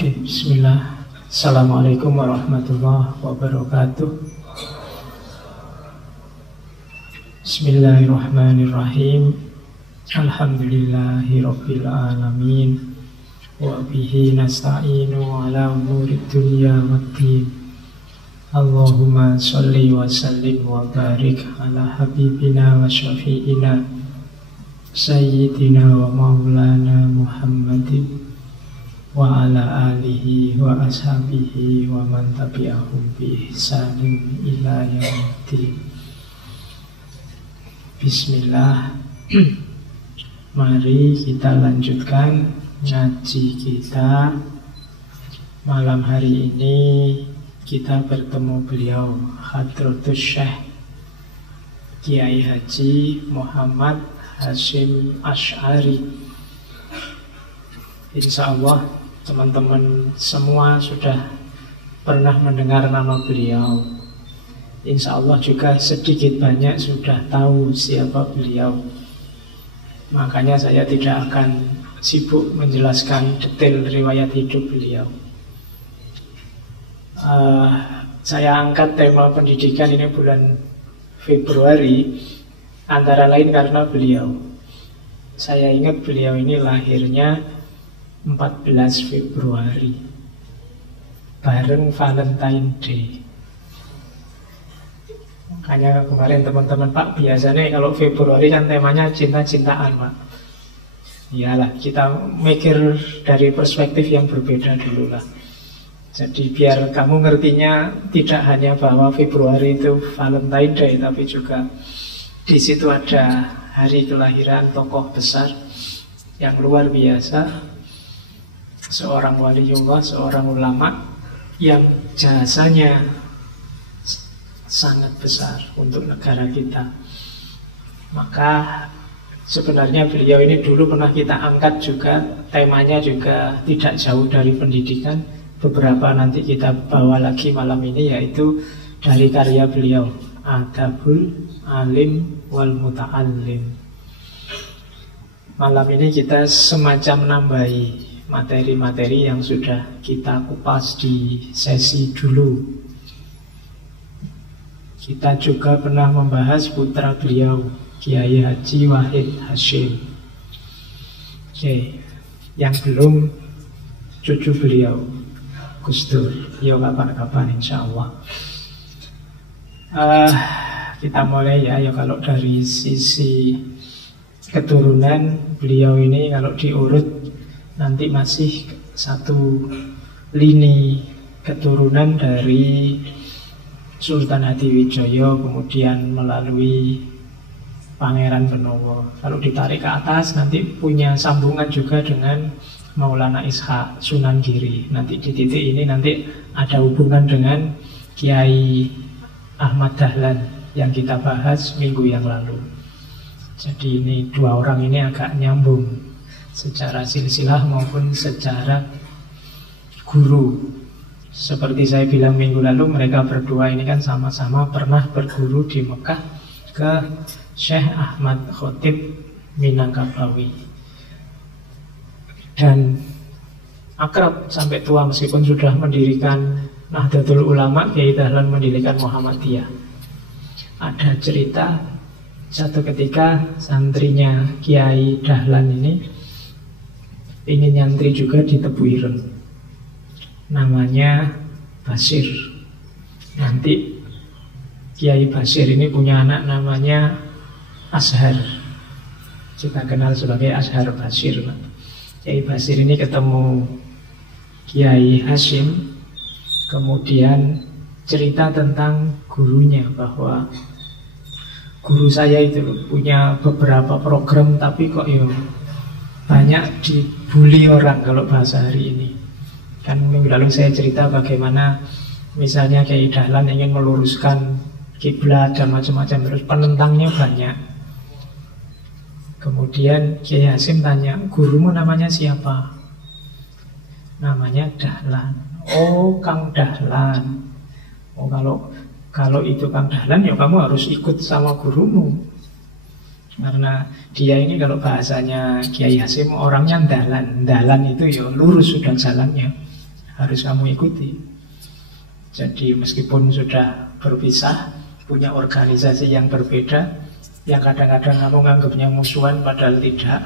Oke, bismillah. Assalamualaikum warahmatullahi wabarakatuh. Bismillahirrahmanirrahim. Alhamdulillahi rabbil alamin. Wa bihi nasta'inu ala umurid dunya waddin. Allahumma sholli wa sallim wa barik ala habibina wa syafi'ina Sayyidina wa maulana Muhammadin wa ala alihi wa ashabihi wa man tabi'ahum bi ihsanin ila yaumiddin. Bismillah. Mari kita lanjutkan ngaji kita. Malam hari ini kita bertemu beliau Hadratus Syekh Kiai Haji Muhammad Hasyim Asy'ari. Insya Allah teman-teman semua sudah pernah mendengar nama beliau. Insya Allah juga sedikit banyak sudah tahu siapa beliau. Makanya saya tidak akan sibuk menjelaskan detail riwayat hidup beliau. Saya angkat tema pendidikan ini bulan Februari antara lain karena beliau. Saya ingat beliau ini lahirnya 14 Februari bareng Valentine Day. Makanya kemarin teman-teman, Pak, biasanya kalau Februari kan temanya cinta-cintaan, Pak. Iyalah, kita mikir dari perspektif yang berbeda dulu lah. Jadi biar kamu ngertinya tidak hanya bahwa Februari itu Valentine Day, tapi juga di situ ada hari kelahiran tokoh besar yang luar biasa, seorang waliullah, seorang ulama yang jasanya sangat besar untuk negara kita. Maka sebenarnya beliau ini dulu pernah kita angkat juga, temanya juga tidak jauh dari pendidikan. Beberapa nanti kita bawa lagi malam ini, yaitu dari karya beliau, Adabul Alim wal Muta'allim. Malam ini kita semacam nambahi materi-materi yang sudah kita kupas di sesi dulu. Kita juga pernah membahas putra beliau, Kiai Haji Wahid Hasyim. Oke, yang belum cucu beliau, Gus Dur. Ya kapan-kapan insya Allah. Kita mulai ya kalau dari sisi keturunan beliau ini kalau diurut nanti masih satu lini keturunan dari Sultan Hadiwijoyo, kemudian melalui Pangeran Benowo. Kalau ditarik ke atas nanti punya sambungan juga dengan Maulana Ishaq Sunan Giri. Nanti di titik ini nanti ada hubungan dengan Kiai Ahmad Dahlan yang kita bahas minggu yang lalu. Jadi ini dua orang ini agak nyambung secara silsilah maupun secara guru. Seperti saya bilang minggu lalu, mereka berdua ini kan sama-sama pernah berguru di Mekah ke Syekh Ahmad Khotib Minangkabawi, dan akrab sampai tua meskipun sudah mendirikan Nahdlatul Ulama. Kiai Dahlan mendirikan Muhammadiyah. Ada cerita satu ketika santrinya Kiai Dahlan ini ingin nyantri juga di Tebu Ireng, namanya Basir. Nanti Kiai Basir ini punya anak namanya Ashar, kita kenal sebagai Ashar Basir. Kiai Basir ini ketemu Kiai Hasyim, kemudian cerita tentang gurunya, bahwa guru saya itu punya beberapa program tapi kok banyak dibully orang kalau bahasa hari ini. Kan minggu lalu saya cerita bagaimana misalnya Kiai Dahlan ingin meluruskan kiblat dan macam-macam, terus penentangnya banyak. Kemudian Kiai Hasyim tanya, gurumu namanya siapa? Namanya Dahlan. Oh, Kang Dahlan. Oh, kalau itu Kang Dahlan ya kamu harus ikut sama gurumu. Karena dia ini kalau bahasanya Kiai Hasyim orangnya dalan. Dalan itu ya lurus sudah jalannya. harus kamu ikuti. Jadi meskipun sudah berpisah, punya organisasi yang berbeda, yang kadang-kadang kamu nganggapnya musuhan padahal tidak,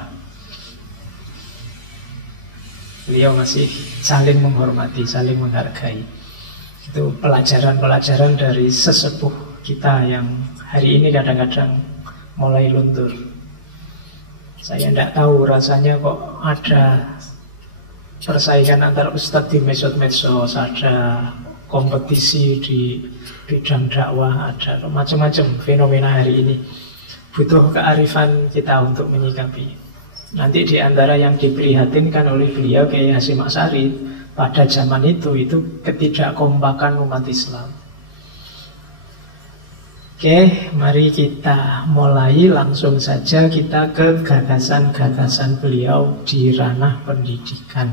beliau masih saling menghormati, saling menghargai. Itu pelajaran-pelajaran dari sesepuh kita yang hari ini kadang-kadang mulai luntur. Saya tidak tahu rasanya kok ada persaingan antar ustadz di medsos, ada kompetisi di bidang dakwah, ada macam-macam fenomena hari ini. Butuh kearifan kita untuk menyikapi. Nanti di antara yang diprihatinkan oleh beliau Kiai Hasyim Asy'ari pada zaman itu ketidakkompakan umat Islam. Oke, mari kita mulai langsung saja kita ke gagasan-gagasan beliau di ranah pendidikan.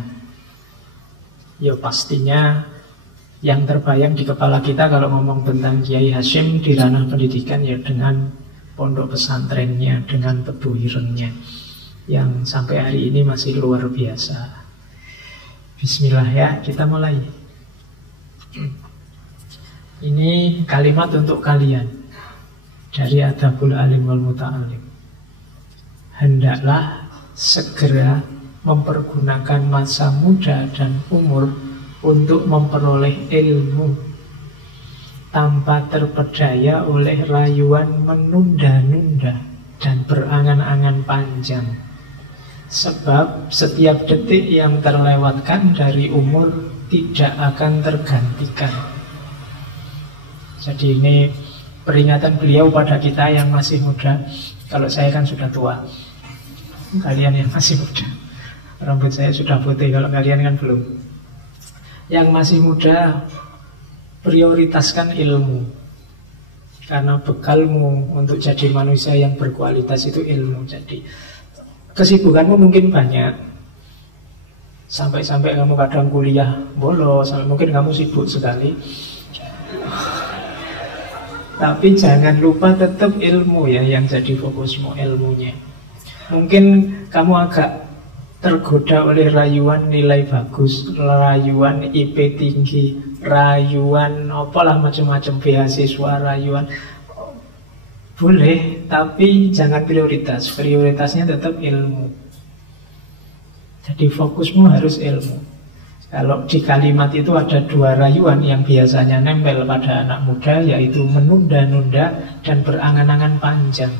Ya pastinya yang terbayang di kepala kita kalau ngomong tentang Kiai Hasyim di ranah pendidikan ya dengan pondok pesantrennya, dengan Tebu Irengnya yang sampai hari ini masih luar biasa. Bismillah ya, kita mulai. Ini kalimat untuk kalian dari Adabul Alim wal Muta'alim. Hendaklah segera mempergunakan masa muda dan umur untuk memperoleh ilmu tanpa terpedaya oleh rayuan menunda-nunda dan berangan-angan panjang. Sebab setiap detik yang terlewatkan dari umur tidak akan tergantikan. Jadi ini peringatan beliau pada kita yang masih muda. Kalau saya kan sudah tua, kalian yang masih muda, rambut saya sudah putih, kalau kalian kan belum. Yang masih muda, prioritaskan ilmu. Karena bekalmu untuk jadi manusia yang berkualitas itu ilmu. Jadi kesibukanmu mungkin banyak, sampai-sampai kamu kadang kuliah bolos, sampai mungkin kamu sibuk sekali. Tapi jangan lupa tetap ilmu ya yang jadi fokusmu, ilmunya. Mungkin kamu agak tergoda oleh rayuan nilai bagus, rayuan IP tinggi, rayuan apalah macam-macam beasiswa, rayuan. Boleh, tapi jangan prioritas. Prioritasnya tetap ilmu. Jadi fokusmu harus ilmu. Kalau di kalimat itu ada dua rayuan yang biasanya nempel pada anak muda, yaitu menunda-nunda dan berangan-angan panjang.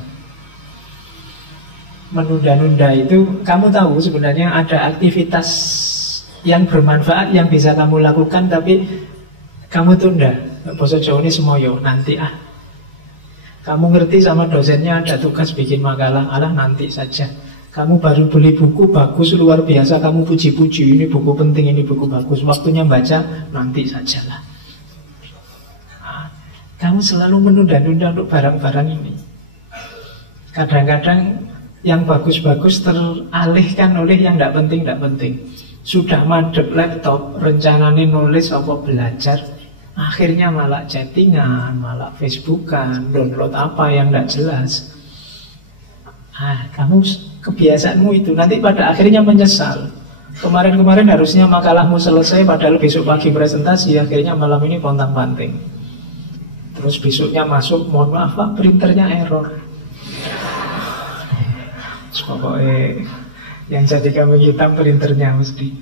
Menunda-nunda itu, kamu tahu sebenarnya ada aktivitas yang bermanfaat yang bisa kamu lakukan, tapi kamu tunda. Basa Jawa ini semoyo, nanti Kamu ngerti sama dosennya ada tugas bikin makalah, nanti saja. Kamu baru beli buku bagus, luar biasa, kamu puji-puji, ini buku penting, ini buku bagus. Waktunya baca, nanti sajalah. Kamu selalu menunda-nunda untuk barang-barang ini. Kadang-kadang yang bagus-bagus teralihkan oleh yang tidak penting. Sudah madep laptop, rencananya nulis apa belajar, akhirnya malah chattingan, malah Facebookan, download apa yang tidak jelas. Kamu kebiasaanmu itu nanti pada akhirnya menyesal. Kemarin-kemarin harusnya makalahmu selesai, padahal besok pagi presentasi, akhirnya malam ini pontang-panting. Terus besoknya masuk, mohon maaf Pak, printernya error. Pokoknya yang jadi kami hitam printernya mesti.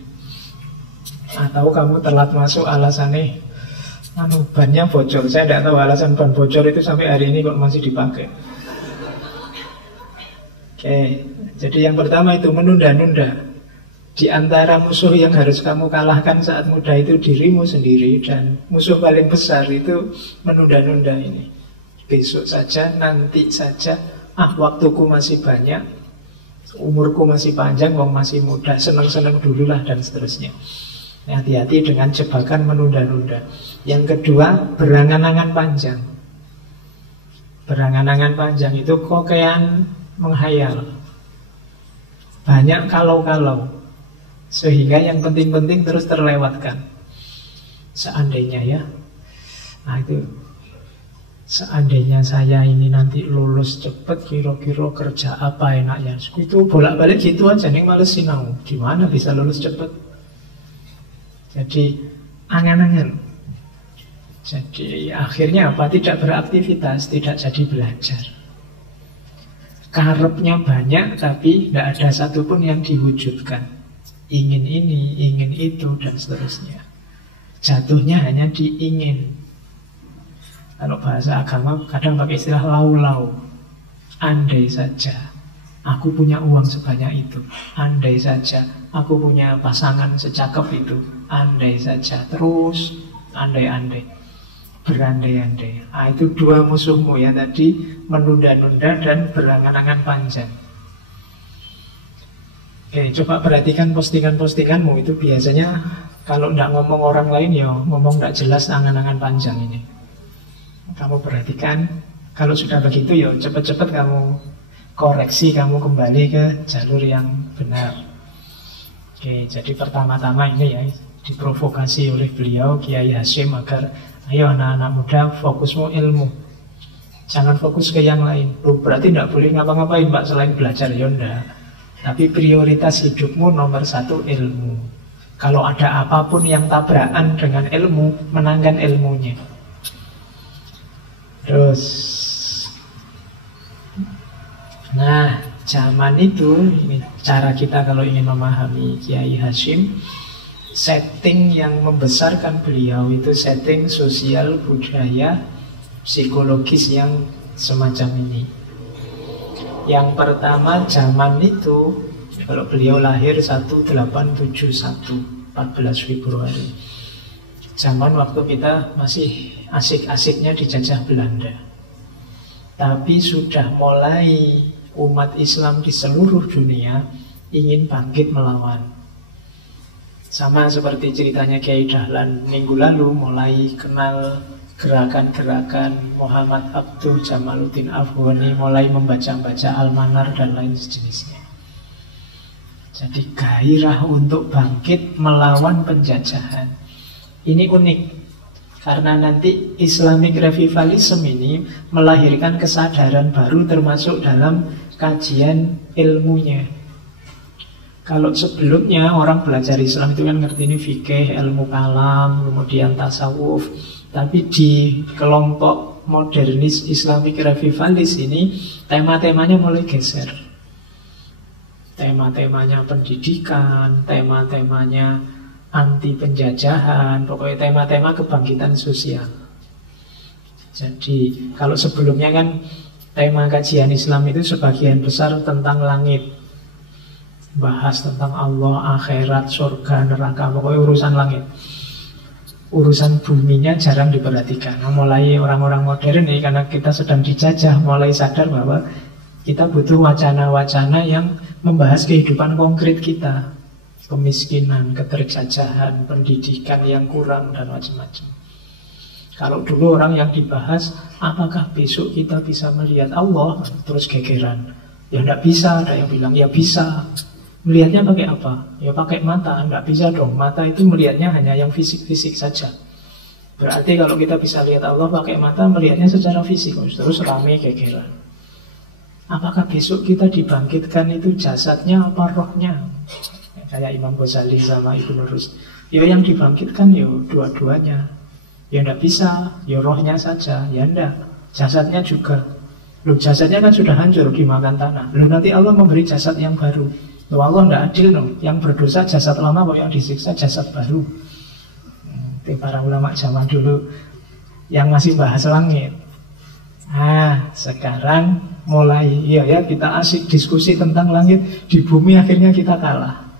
Atau kamu telat masuk alasannya bannya bocor. Saya tidak tahu alasan ban bocor itu sampai hari ini kok masih dipakai. Oke, jadi yang pertama itu menunda-nunda. Di antara musuh yang harus kamu kalahkan saat muda itu dirimu sendiri. Dan musuh paling besar itu menunda-nunda ini. Besok saja, nanti saja, waktuku masih banyak, umurku masih panjang, wong masih muda, senang-senang dululah dan seterusnya. Hati-hati dengan jebakan menunda-nunda. Yang kedua, berangan-angan panjang. Berangan-angan panjang itu kokean menghayal. Banyak kalau-kalau, sehingga yang penting-penting terus terlewatkan. Seandainya ya, itu seandainya saya ini nanti lulus cepet, kira-kira kerja apa enaknya. Itu bolak-balik gitu aja, nih males sinau. Gimana bisa lulus cepet? Jadi angan-angan. Jadi akhirnya apa? Tidak beraktivitas, tidak jadi belajar. Karepnya banyak tapi tidak ada satupun yang diwujudkan. Ingin ini, ingin itu, dan seterusnya. Jatuhnya hanya diingin. Kalau bahasa agama kadang pakai istilah lau-lau. Andai saja aku punya uang sebanyak itu, andai saja aku punya pasangan secakep itu, andai saja. Terus andai-andai, berandai-andai. Itu dua musuhmu ya tadi, menunda-nunda dan berangan-angan panjang. Oke, coba perhatikan postingan-postinganmu itu biasanya kalau tidak ngomong orang lain ya ngomong tidak jelas, angan-angan panjang ini. Kamu perhatikan, kalau sudah begitu ya cepat-cepat kamu koreksi, kamu kembali ke jalur yang benar. Oke, jadi pertama-tama ini ya diprovokasi oleh beliau Kiai Hasyim agar ayo anak-anak muda fokusmu ilmu, jangan fokus ke yang lain. Berarti tidak boleh ngapa-ngapain Pak selain belajar, ya enggak. Tapi prioritas hidupmu nomor satu ilmu. Kalau ada apapun yang tabrakan dengan ilmu, menangkan ilmunya. Terus, nah, zaman itu, ini cara kita kalau ingin memahami Kiai Hasyim, setting yang membesarkan beliau itu setting sosial, budaya, psikologis yang semacam ini. Yang pertama, zaman itu, kalau beliau lahir 1871, 14 Februari. Zaman waktu kita masih asik-asiknya dijajah Belanda. Tapi sudah mulai umat Islam di seluruh dunia ingin bangkit melawan. Sama seperti ceritanya Kiai Dahlan minggu lalu, mulai kenal gerakan-gerakan Muhammad Abduh Jamaluddin Afghani, mulai membaca-baca Al-Manar dan lain sejenisnya. Jadi gairah untuk bangkit melawan penjajahan. Ini unik, karena nanti Islamic Revivalism ini melahirkan kesadaran baru termasuk dalam kajian ilmunya. Kalau sebelumnya orang belajar Islam itu kan ngerti ini fikih, ilmu kalam, kemudian tasawuf. Tapi di kelompok modernis Islamic Revivalis ini tema-temanya mulai geser. Tema-temanya pendidikan, tema-temanya anti penjajahan, pokoknya tema-tema kebangkitan sosial. Jadi kalau sebelumnya kan tema kajian Islam itu sebagian besar tentang langit, bahas tentang Allah, akhirat, surga, neraka, pokoknya urusan langit. Urusan buminya jarang diperhatikan. Nah, mulai orang-orang modern ini, karena kita sedang dijajah, mulai sadar bahwa kita butuh wacana-wacana yang membahas kehidupan konkret kita. Kemiskinan, keterjajahan, pendidikan yang kurang, dan macam-macam. Kalau dulu orang yang dibahas, apakah besok kita bisa melihat Allah? Terus gegeran. Ya tidak bisa, ada yang bilang ya bisa. Melihatnya pakai apa? Ya pakai mata. Tidak bisa dong, mata itu melihatnya hanya yang fisik-fisik saja. Berarti kalau kita bisa lihat Allah pakai mata, melihatnya secara fisik. Terus rame gegeran. Apakah besok kita dibangkitkan itu jasadnya apa rohnya? Kayak Imam Ghazali sama Ibnu Rus. Ya yang dibangkitkan ya dua-duanya. Ya tidak bisa, ya rohnya saja. Ya tidak, jasadnya juga. Loh, jasadnya kan sudah hancur dimakan tanah. Loh, nanti Allah memberi jasad yang baru. Loh, Allah tidak adil no. Yang berdosa jasad lama, kok yang disiksa jasad baru. Itu para ulama zaman dulu yang masih bahas langit. Nah, sekarang mulai ya kita asik diskusi tentang langit. Di bumi akhirnya kita kalah.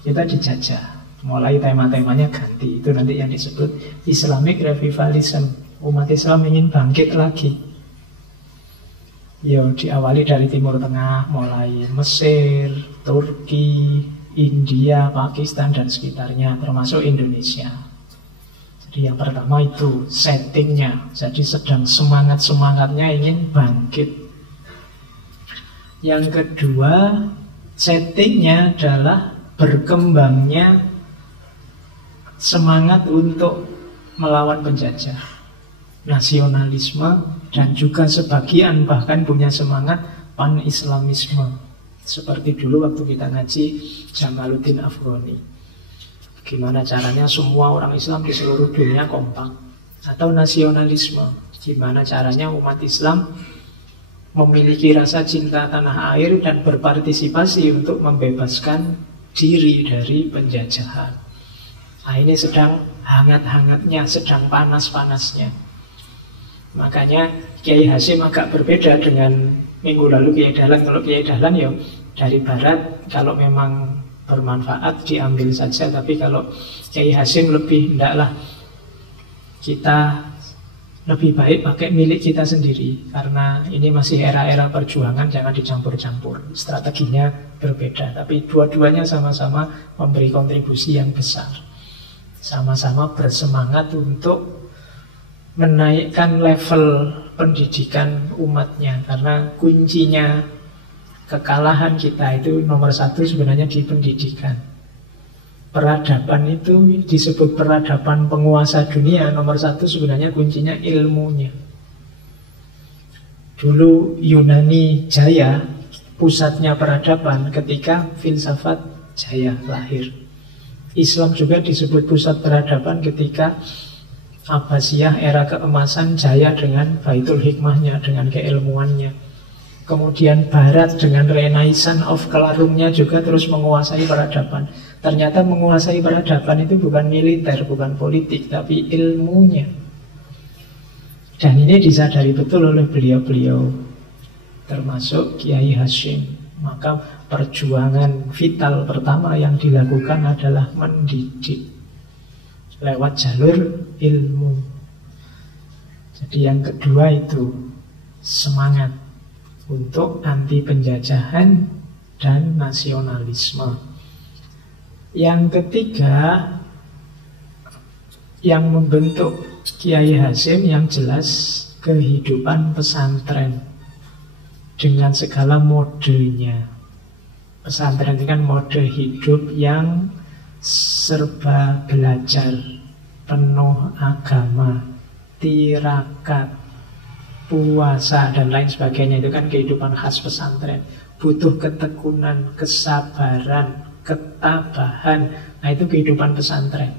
Kita dijajah. Mulai tema-temanya ganti. Itu nanti yang disebut Islamic Revivalism. Umat Islam ingin bangkit lagi. Ya, diawali dari Timur Tengah, mulai Mesir, Turki, India, Pakistan, dan sekitarnya, termasuk Indonesia. Jadi yang pertama itu settingnya. Jadi sedang semangat-semangatnya ingin bangkit. Yang kedua, settingnya adalah berkembangnya semangat untuk melawan penjajah, nasionalisme, dan juga sebagian bahkan punya semangat pan-islamisme. Seperti dulu waktu kita ngaji Jamaluddin Afghani. Gimana caranya semua orang Islam di seluruh dunia kompak. Atau nasionalisme, gimana caranya umat Islam memiliki rasa cinta tanah air dan berpartisipasi untuk membebaskan diri dari penjajahan. Nah, ini sedang hangat-hangatnya, sedang panas-panasnya. Makanya Kiai Hasyim agak berbeda dengan minggu lalu Kiai Dahlan. Kalau Kiai Dahlan ya dari barat, kalau memang bermanfaat diambil saja. Tapi kalau Kiai Hasyim lebih hendaklah kita lebih baik pakai milik kita sendiri, karena ini masih era-era perjuangan, jangan dicampur-campur. Strateginya berbeda, tapi dua-duanya sama-sama memberi kontribusi yang besar. Sama-sama bersemangat untuk menaikkan level pendidikan umatnya, karena kuncinya kekalahan kita itu nomor satu sebenarnya di pendidikan. Peradaban itu disebut peradaban penguasa dunia. Nomor satu sebenarnya kuncinya ilmunya. Dulu Yunani jaya, pusatnya peradaban ketika filsafat jaya lahir. Islam juga disebut pusat peradaban ketika Abbasiyah era keemasan jaya dengan Baitul Hikmahnya, dengan keilmuannya. Kemudian Barat dengan Renaissance of Kelarungnya juga terus menguasai peradaban. Ternyata menguasai peradaban itu bukan militer, bukan politik, tapi ilmunya. Dan ini disadari betul oleh beliau-beliau, termasuk Kiai Hasyim. Maka perjuangan vital pertama yang dilakukan adalah mendidik lewat jalur ilmu. Jadi yang kedua itu semangat untuk anti penjajahan dan nasionalisme. Yang ketiga, yang membentuk Kiai Hasyim yang jelas kehidupan pesantren dengan segala modenya. Pesantren itu kan mode hidup yang serba belajar, penuh agama, tirakat, puasa, dan lain sebagainya. Itu kan kehidupan khas pesantren. Butuh ketekunan, kesabaran, ketabahan. Nah, itu kehidupan pesantren.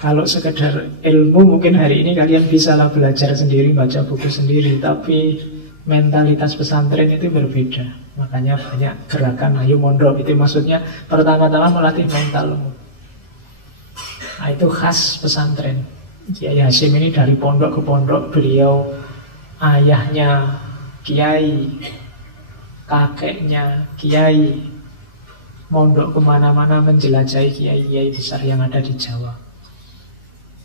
Kalau sekedar ilmu mungkin hari ini kalian bisa lah belajar sendiri, baca buku sendiri. Tapi mentalitas pesantren itu berbeda. Makanya banyak gerakan ayo mondok. Itu maksudnya pertama-tama melatih mentalmu. Nah, itu khas pesantren. Kiai Hasyim ini dari pondok ke pondok. Beliau ayahnya kiai, kakeknya kiai, mondok kemana-mana menjelajahi kiai-kiai besar yang ada di Jawa.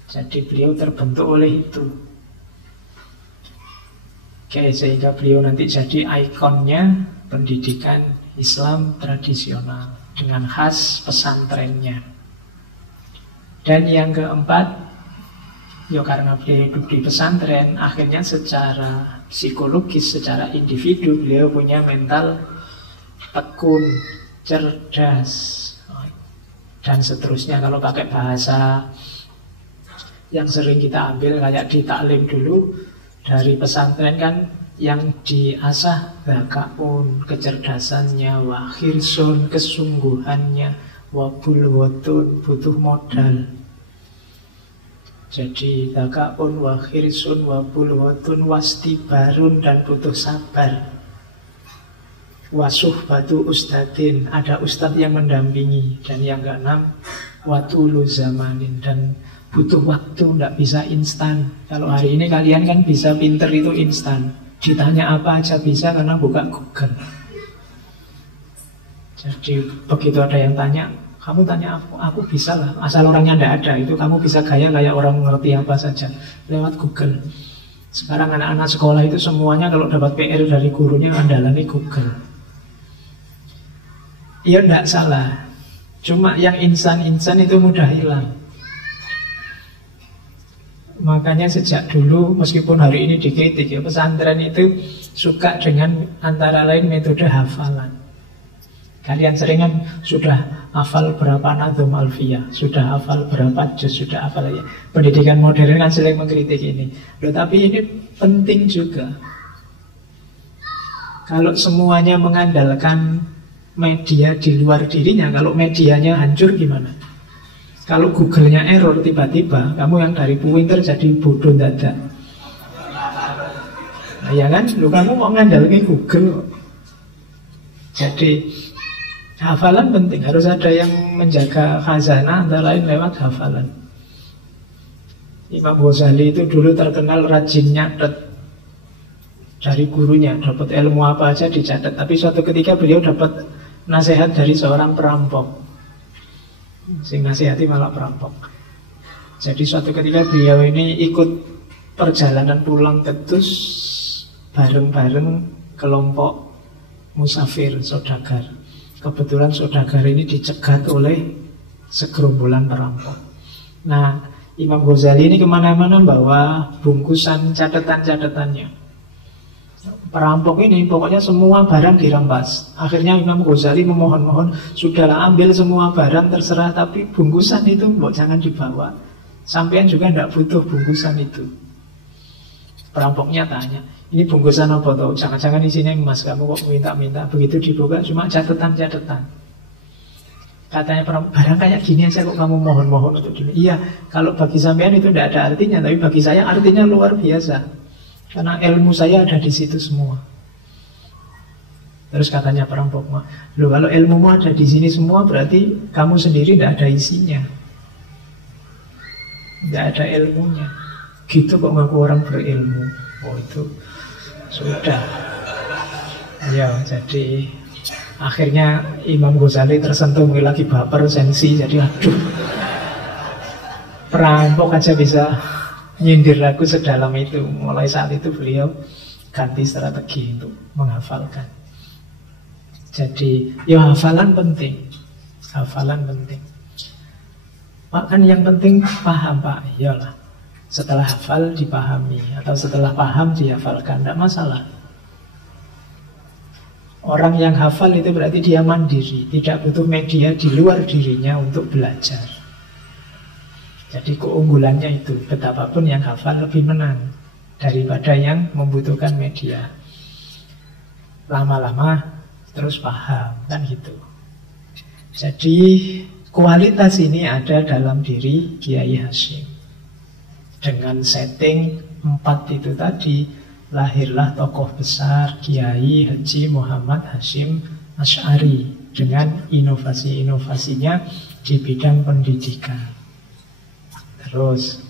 Jadi beliau terbentuk oleh itu. Oke, sehingga beliau nanti jadi ikonnya pendidikan Islam tradisional dengan khas pesantrennya. Dan yang keempat, ya karena beliau hidup di pesantren, akhirnya secara psikologis, secara individu beliau punya mental tekun, cerdas, dan seterusnya. Kalau pakai bahasa yang sering kita ambil kayak di taklim dulu, dari pesantren kan yang diasah zakaun, kecerdasannya, wa khirsun, kesungguhannya, wa bulwatun, butuh modal. Jadi zakaun, wa khirsun, wa bulwatun, wastibarun, dan butuh sabar. Wasuh batu ustadin, ada ustadz yang mendampingi. Dan yang keenam, watulu zamanin, dan butuh waktu, tidak bisa instan. Kalau hari ini kalian kan bisa pinter itu instan, ditanya apa aja bisa karena buka Google. Jadi begitu ada yang tanya, kamu tanya aku bisa lah, asal orangnya tidak ada. Itu kamu bisa gaya orang mengerti apa saja lewat Google. Sekarang anak-anak sekolah itu semuanya kalau dapat PR dari gurunya andalane Google. Iya, tidak salah. Cuma yang insan-insan itu mudah hilang. Makanya sejak dulu, meskipun hari ini dikritik ya, pesantren itu suka dengan antara lain metode hafalan. Kalian sering kan sudah hafal berapa nadhum alfiyah, sudah hafal berapa juz, sudah hafal ya. Pendidikan modern kan sering mengkritik ini. Loh, tapi ini penting juga. Kalau semuanya mengandalkan media di luar dirinya. Kalau medianya hancur gimana? Kalau Google-nya error tiba-tiba, kamu yang dari pinter jadi bodoh dadak. Nah, ya kan? Lu kamu mau ngandalkan Google. Jadi hafalan penting. Harus ada yang menjaga khazanah, antara lain lewat hafalan. Imam Ghazali itu dulu terkenal rajin nyatet dari gurunya. Dapat ilmu apa aja dicatat. Tapi suatu ketika beliau dapat nasihat dari seorang perampok. Sing nasihati malah perampok. Jadi suatu ketika beliau ini ikut perjalanan pulang ke Tus bareng-bareng kelompok musafir, saudagar. Kebetulan saudagar ini dicegat oleh segerombolan perampok. Nah, Imam Ghazali ini kemana-mana bawa bungkusan catatan-catatannya. Perampok ini pokoknya semua barang dirampas. Akhirnya Imam Ghazali memohon-mohon, sudahlah ambil semua barang terserah, tapi bungkusan itu jangan dibawa. Sampean juga tidak butuh bungkusan itu. Perampoknya tanya, ini bungkusan apa tau? Jangan-jangan isinya emas, kamu kok minta-minta. Begitu dibuka cuma catatan-catatan. Katanya perampok, barang kayak gini aja kok kamu mohon-mohon untuk gini. Iya, kalau bagi sampean itu tidak ada artinya, tapi bagi saya artinya luar biasa. Karena ilmu saya ada di situ semua. Terus katanya perampok, loh kalau ilmumu ada di sini semua berarti kamu sendiri tidak ada isinya, tidak ada ilmunya. Gitu kok ngaku orang berilmu. Oh itu sudah. Ya jadi akhirnya Imam Ghazali tersentuh, lagi baper, sensi. Jadi aduh, perampok aja bisa nyindir aku sedalam itu. Mulai saat itu beliau ganti strategi untuk menghafalkan. Jadi ya hafalan penting. Hafalan penting. Pak kan yang penting paham Pak. Iyalah. Setelah hafal dipahami, atau setelah paham dihafalkan, tidak masalah. Orang yang hafal itu berarti dia mandiri, tidak butuh media di luar dirinya untuk belajar. Jadi keunggulannya itu, betapapun yang hafal lebih menang daripada yang membutuhkan media. Lama-lama terus paham, kan gitu. Jadi kualitas ini ada dalam diri Kiai Hasyim. Dengan setting 4 itu tadi, lahirlah tokoh besar Kiai Haji Muhammad Hasyim Asy'ari dengan inovasi-inovasinya di bidang pendidikan. Terus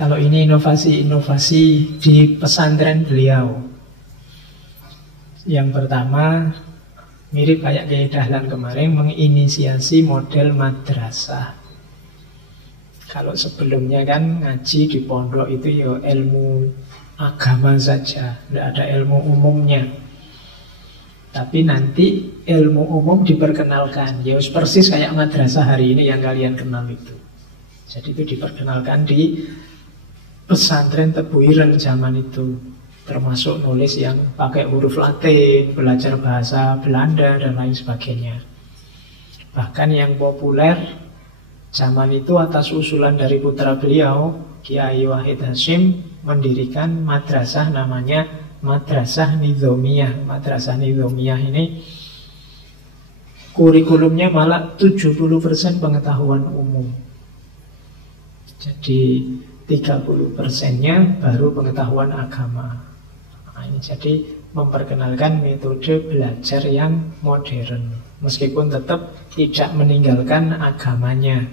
kalau ini inovasi-inovasi di pesantren beliau. Yang pertama, mirip kayak Kiai Dahlan kemarin, menginisiasi model madrasah. Kalau sebelumnya kan ngaji di pondok itu ya ilmu agama saja, tidak ada ilmu umumnya. Tapi nanti ilmu umum diperkenalkan. Ya persis kayak madrasah hari ini yang kalian kenal itu. Jadi itu diperkenalkan di pesantren Tebu Ireng zaman itu. Termasuk nulis yang pakai huruf Latin, belajar bahasa Belanda dan lain sebagainya. Bahkan yang populer zaman itu atas usulan dari putra beliau, Kiai Wahid Hasyim, mendirikan madrasah namanya Madrasah Nizamiyah. Madrasah Nizamiyah ini kurikulumnya malah 70% pengetahuan umum. Jadi 30%-nya baru pengetahuan agama. Nah, ini jadi memperkenalkan metode belajar yang modern, meskipun tetap tidak meninggalkan agamanya.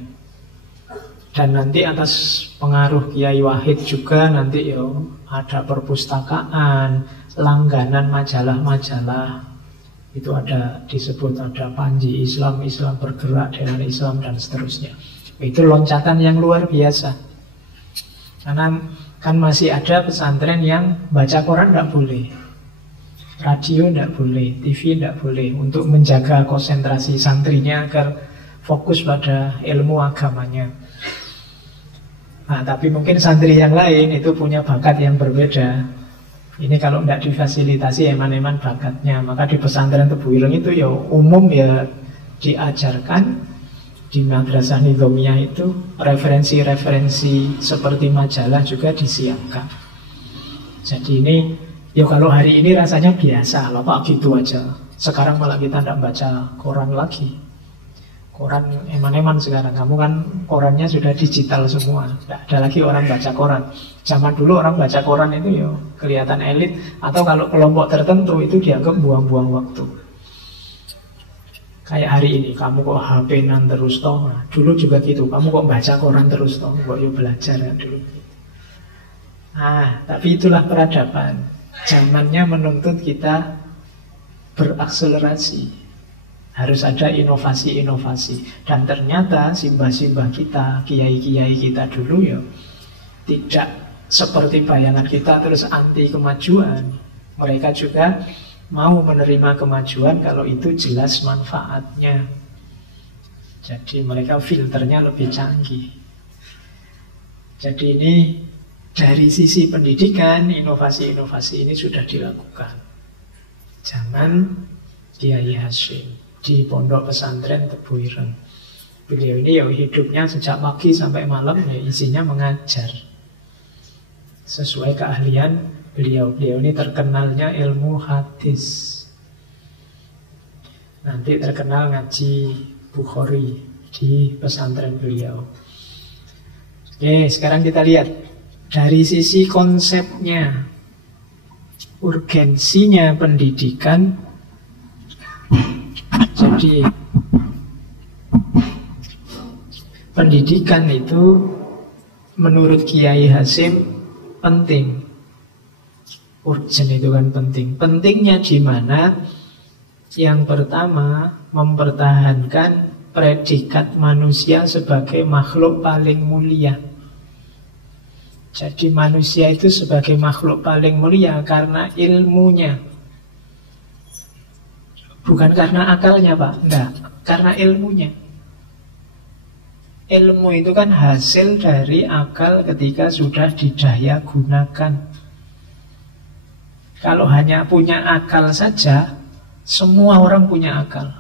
Dan nanti atas pengaruh Kiai Wahid juga nanti ada perpustakaan, langganan majalah-majalah. Itu ada disebut ada Panji Islam, Islam Bergerak dengan Islam dan seterusnya. Itu loncatan yang luar biasa. Karena kan masih ada pesantren yang baca koran tidak boleh, radio tidak boleh, TV tidak boleh, untuk menjaga konsentrasi santrinya agar fokus pada ilmu agamanya. Nah, tapi mungkin santri yang lain itu punya bakat yang berbeda. Ini kalau tidak difasilitasi eman-eman bakatnya, maka di pesantren Tebu Ireng itu ya umum ya diajarkan. Di Madrasah Nizamiyah itu referensi-referensi seperti majalah juga disiapkan. Jadi ini Ya kalau hari ini rasanya biasa lah Pak, gitu aja. Sekarang malah kita tidak baca koran lagi. Koran eman-eman sekarang. Kamu kan korannya sudah digital semua. Tidak ada lagi orang baca koran. Zaman dulu orang baca koran itu ya kelihatan elit. Atau kalau kelompok tertentu itu dianggap buang-buang waktu. Kayak hari ini, kamu kok HP-nan terus toh. Nah, dulu juga gitu, kamu kok baca koran terus toh. Kok yuk belajar ya dulu. Tapi itulah peradaban. Zamannya menuntut kita berakselerasi. Harus ada inovasi-inovasi. Dan ternyata simbah-simbah kita, kiai-kiai kita dulu ya tidak seperti bayangan kita terus anti kemajuan. Mereka juga mau menerima kemajuan kalau itu jelas manfaatnya. Jadi mereka filternya lebih canggih. Jadi ini dari sisi pendidikan, inovasi-inovasi ini sudah dilakukan. Zaman Kiai Hasyim di Pondok Pesantren Tebu Ireng. Beliau ini ya hidupnya sejak pagi sampai malam ya isinya mengajar. Sesuai keahlian beliau. Beliau ini terkenalnya ilmu hadis. Nanti terkenal ngaji Bukhari di pesantren beliau. Oke, sekarang kita lihat dari sisi konsepnya, urgensinya pendidikan. Jadi pendidikan itu menurut Kiai Hasyim penting. Urgen itu kan penting. Pentingnya di mana? Yang pertama, mempertahankan predikat manusia sebagai makhluk paling mulia. Jadi manusia itu sebagai makhluk paling mulia karena ilmunya. Bukan karena akalnya Pak, enggak, karena ilmunya. Ilmu itu kan hasil dari akal ketika sudah didaya gunakan. Kalau hanya punya akal saja, semua orang punya akal.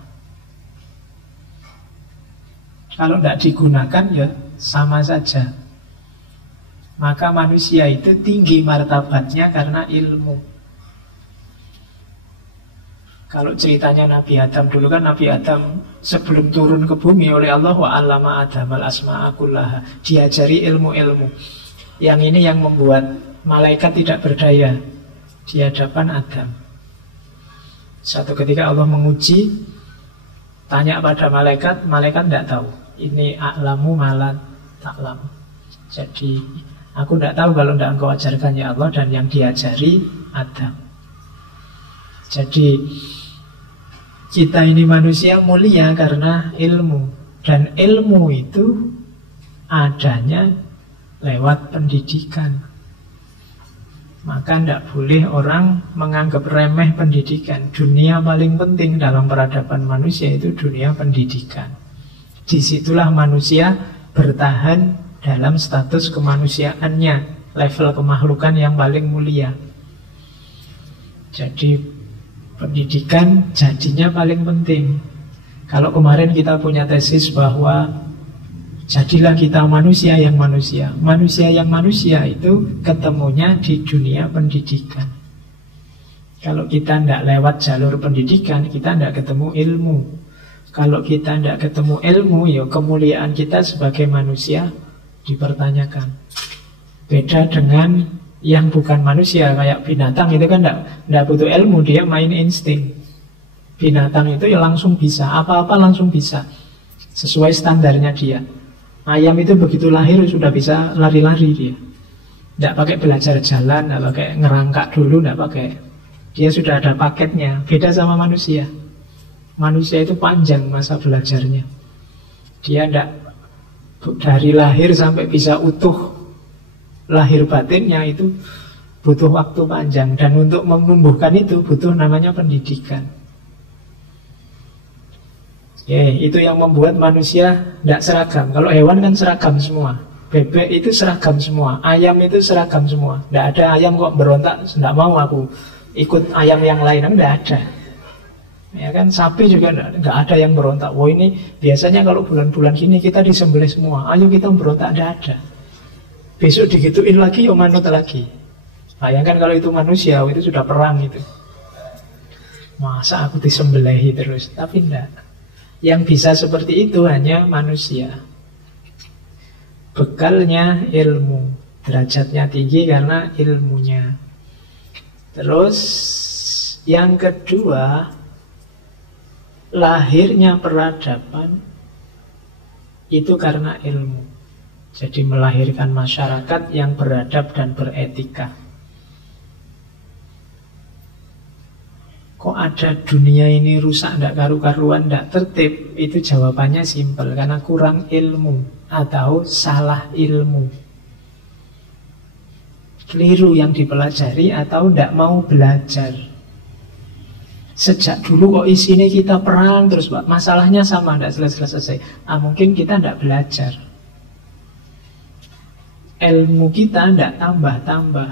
Kalau tidak digunakan ya sama saja. Maka manusia itu tinggi martabatnya karena ilmu. Kalau ceritanya Nabi Adam dulu kan, Nabi Adam sebelum turun ke bumi oleh Allah, wa 'allama Adamal asma'a kullaha, diajari ilmu-ilmu. Yang ini yang membuat malaikat tidak berdaya di hadapan Adam. Suatu ketika Allah menguji, tanya pada malaikat, malaikat tidak tahu. Ini a'lamu malat ta'lam. Jadi aku tidak tahu kalau tidak engkau ajarkan ya Allah, dan yang diajari Adam. Jadi kita ini manusia mulia karena ilmu. Dan ilmu itu adanya lewat pendidikan. Maka tidak boleh orang menganggap remeh pendidikan. Dunia paling penting dalam peradaban manusia itu dunia pendidikan. Disitulah manusia bertahan dalam status kemanusiaannya, level kemakhlukan yang paling mulia. Jadi pendidikan jadinya paling penting. Kalau kemarin kita punya tesis bahwa jadilah kita manusia yang manusia. Manusia yang manusia itu ketemunya di dunia pendidikan. Kalau kita tidak lewat jalur pendidikan, kita tidak ketemu ilmu. Kalau kita tidak ketemu ilmu, ya kemuliaan kita sebagai manusia dipertanyakan. Beda dengan yang bukan manusia, kayak binatang itu kan tidak butuh ilmu, dia main insting. Binatang itu ya langsung bisa, apa-apa langsung bisa, sesuai standarnya dia. Ayam itu begitu lahir sudah bisa lari-lari dia. Tidak pakai belajar jalan, tidak pakai ngerangkak dulu, tidak pakai. Dia sudah ada paketnya. Beda sama manusia. Manusia itu panjang masa belajarnya. Dia tidak dari lahir sampai bisa utuh lahir batinnya itu butuh waktu panjang. Dan untuk menumbuhkan itu butuh namanya pendidikan. Itu yang membuat manusia tidak seragam. Kalau hewan kan seragam semua. Bebek itu seragam semua. Ayam itu seragam semua. Tidak ada ayam kok berontak, tidak mau aku ikut ayam yang lain. Tidak ada. Ya kan, sapi juga tidak ada yang berontak. Wah ini biasanya kalau bulan-bulan gini kita disembelih semua. Ayo kita berontak, tidak ada. Besok digituin lagi, manut lagi. Bayangkan kalau itu manusia, itu sudah perang itu. Masa aku disembelihi terus? Tapi enggak. Yang bisa seperti itu hanya manusia. Bekalnya ilmu, derajatnya tinggi karena ilmunya. Terus yang kedua, lahirnya peradaban itu karena ilmu. Jadi melahirkan masyarakat yang beradab dan beretika. Kok ada dunia ini rusak, tidak karu-karuan, tidak tertib? Itu jawabannya simpel, karena kurang ilmu atau salah ilmu. Keliru yang dipelajari atau tidak mau belajar. Sejak dulu kok isinya kita perang terus, Pak. Masalahnya sama, tidak selesai-selesai. Mungkin kita tidak belajar. Ilmu kita tidak tambah-tambah.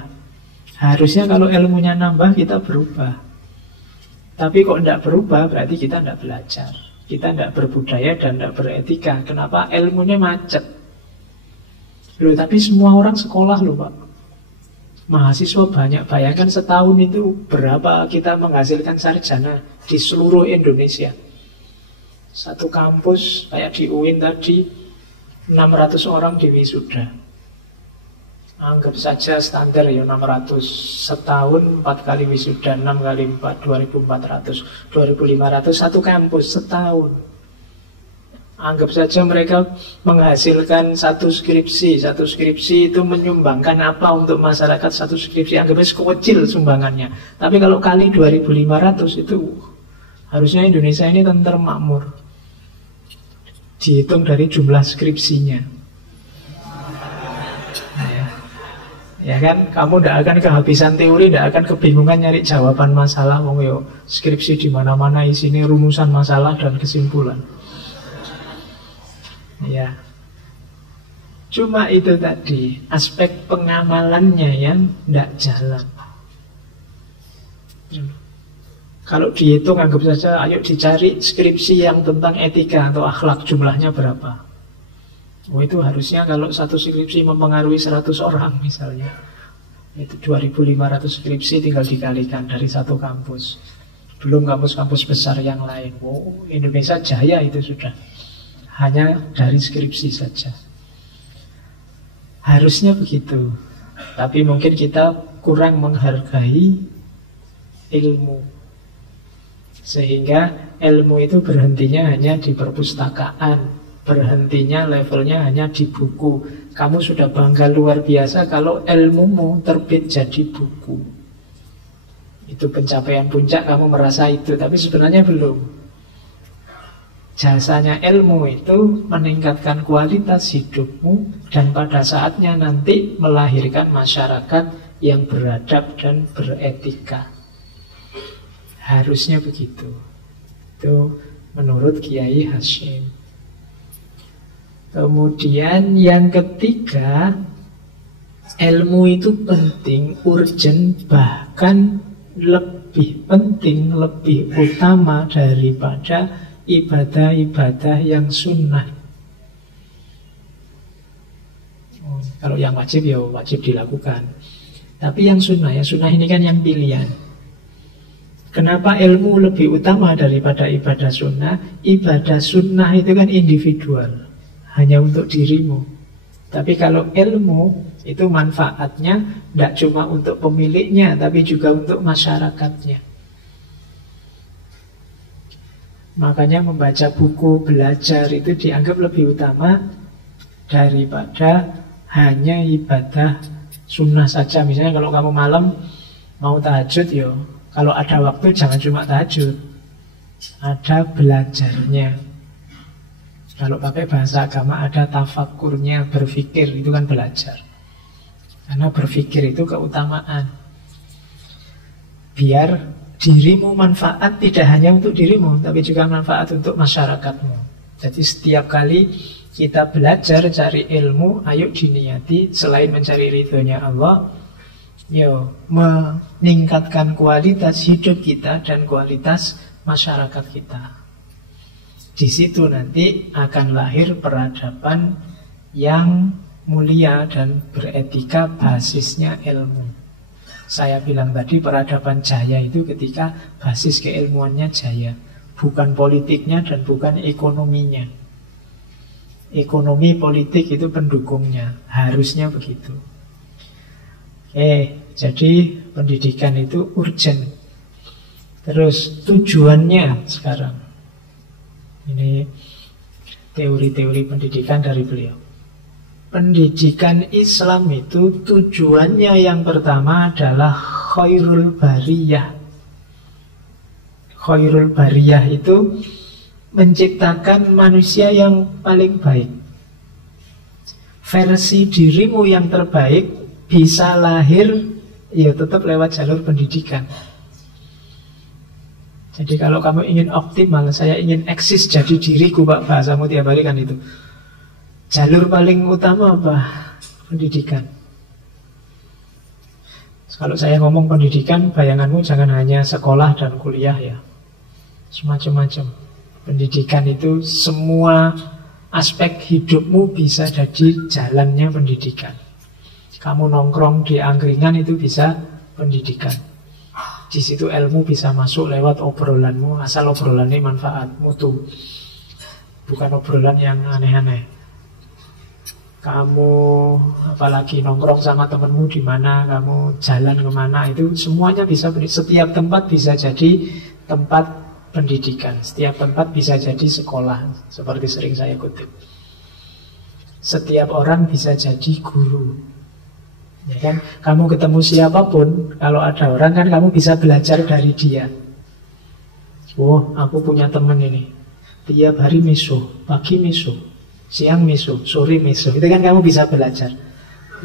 Harusnya kalau ilmunya nambah, kita berubah. Tapi kok tidak berubah, berarti kita tidak belajar. Kita tidak berbudaya dan tidak beretika. Kenapa? Ilmunya macet. Loh, tapi semua orang sekolah loh, Pak. Mahasiswa banyak. Bayangkan setahun itu berapa kita menghasilkan sarjana di seluruh Indonesia. Satu kampus, kayak di UIN tadi, 600 orang di wisuda. Anggap saja standar ya 600. Setahun 4 kali wisuda, 6 kali 4, 2400, 2500 satu kampus setahun. Anggap saja mereka menghasilkan satu skripsi. Satu skripsi itu menyumbangkan apa untuk masyarakat? Satu skripsi anggap saja kecil sumbangannya. Tapi kalau kali 2500 itu harusnya Indonesia ini tentram makmur. Dihitung dari jumlah skripsinya. Ya kan, kamu tidak akan kehabisan teori, tidak akan kebingungan nyari jawaban masalah. Skripsi di mana-mana isinya rumusan masalah dan kesimpulan. Ya, cuma itu tadi aspek pengamalannya yang tidak jalan. Kalau dihitung, anggap saja, ayo dicari skripsi yang tentang etika atau akhlak, jumlahnya berapa? Itu harusnya kalau satu skripsi mempengaruhi 100 orang misalnya, itu 2500 skripsi tinggal dikalikan dari satu kampus. Belum kampus-kampus besar yang lain. Indonesia jaya itu sudah. Hanya dari skripsi saja. Harusnya begitu. Tapi mungkin kita kurang menghargai ilmu. Sehingga ilmu itu berhentinya hanya di perpustakaan. Berhentinya levelnya hanya di buku. Kamu sudah bangga luar biasa kalau ilmumu terbit jadi buku. Itu pencapaian puncak, kamu merasa itu. Tapi sebenarnya belum. Jasanya ilmu itu meningkatkan kualitas hidupmu, dan pada saatnya nanti melahirkan masyarakat yang beradab dan beretika. Harusnya begitu. Itu menurut Kiai Hasyim. Kemudian yang ketiga, ilmu itu penting, urgent, bahkan lebih penting, lebih utama daripada ibadah-ibadah yang sunnah. Kalau yang wajib ya wajib dilakukan. Tapi yang sunnah ini kan yang pilihan. Kenapa ilmu lebih utama daripada ibadah sunnah? Ibadah sunnah itu kan individual, hanya untuk dirimu. Tapi kalau ilmu itu manfaatnya tidak cuma untuk pemiliknya, tapi juga untuk masyarakatnya. Makanya membaca buku, belajar itu dianggap lebih utama daripada hanya ibadah sunnah saja. Misalnya kalau kamu malam mau tahajud, kalau ada waktu jangan cuma tahajud, ada belajarnya. Kalau pakai bahasa agama ada tafakkurnya, berpikir, itu kan belajar. Karena berpikir itu keutamaan. Biar dirimu manfaat tidak hanya untuk dirimu, tapi juga manfaat untuk masyarakatmu. Jadi setiap kali kita belajar cari ilmu, ayo diniati selain mencari ridhonya Allah, meningkatkan kualitas hidup kita dan kualitas masyarakat kita. Di situ nanti akan lahir peradaban yang mulia dan beretika, basisnya ilmu. Saya bilang tadi peradaban jaya itu ketika basis keilmuannya jaya, bukan politiknya dan bukan ekonominya. Ekonomi politik itu pendukungnya, harusnya begitu. Jadi pendidikan itu urgent. Terus tujuannya sekarang, ini teori-teori pendidikan dari beliau. Pendidikan Islam itu tujuannya yang pertama adalah khairul bariyah. Khairul bariyah itu menciptakan manusia yang paling baik. Versi dirimu yang terbaik bisa lahir ya tetap lewat jalur pendidikan. Jadi kalau kamu ingin optimal, saya ingin eksis jadi diriku, Pak, bahasamu tiap hari kan itu. Jalur paling utama apa? Pendidikan. Kalau saya ngomong pendidikan, bayanganmu jangan hanya sekolah dan kuliah ya. Semacam-macam. Pendidikan itu semua aspek hidupmu bisa jadi jalannya pendidikan. Kamu nongkrong di angkringan itu bisa pendidikan. Di situ ilmu bisa masuk lewat obrolanmu, asal obrolannya manfaat, mutu. Bukan obrolan yang aneh-aneh. Kamu apalagi nongkrong sama temenmu di mana, kamu jalan kemana, itu semuanya bisa. Setiap tempat bisa jadi tempat pendidikan. Setiap tempat bisa jadi sekolah, seperti sering saya kutip. Setiap orang bisa jadi guru. Ya kan? Kamu ketemu siapapun, kalau ada orang kan kamu bisa belajar dari dia. Oh, aku punya teman ini. Tiap hari miso, pagi miso, siang miso, sore miso. Itu kan kamu bisa belajar.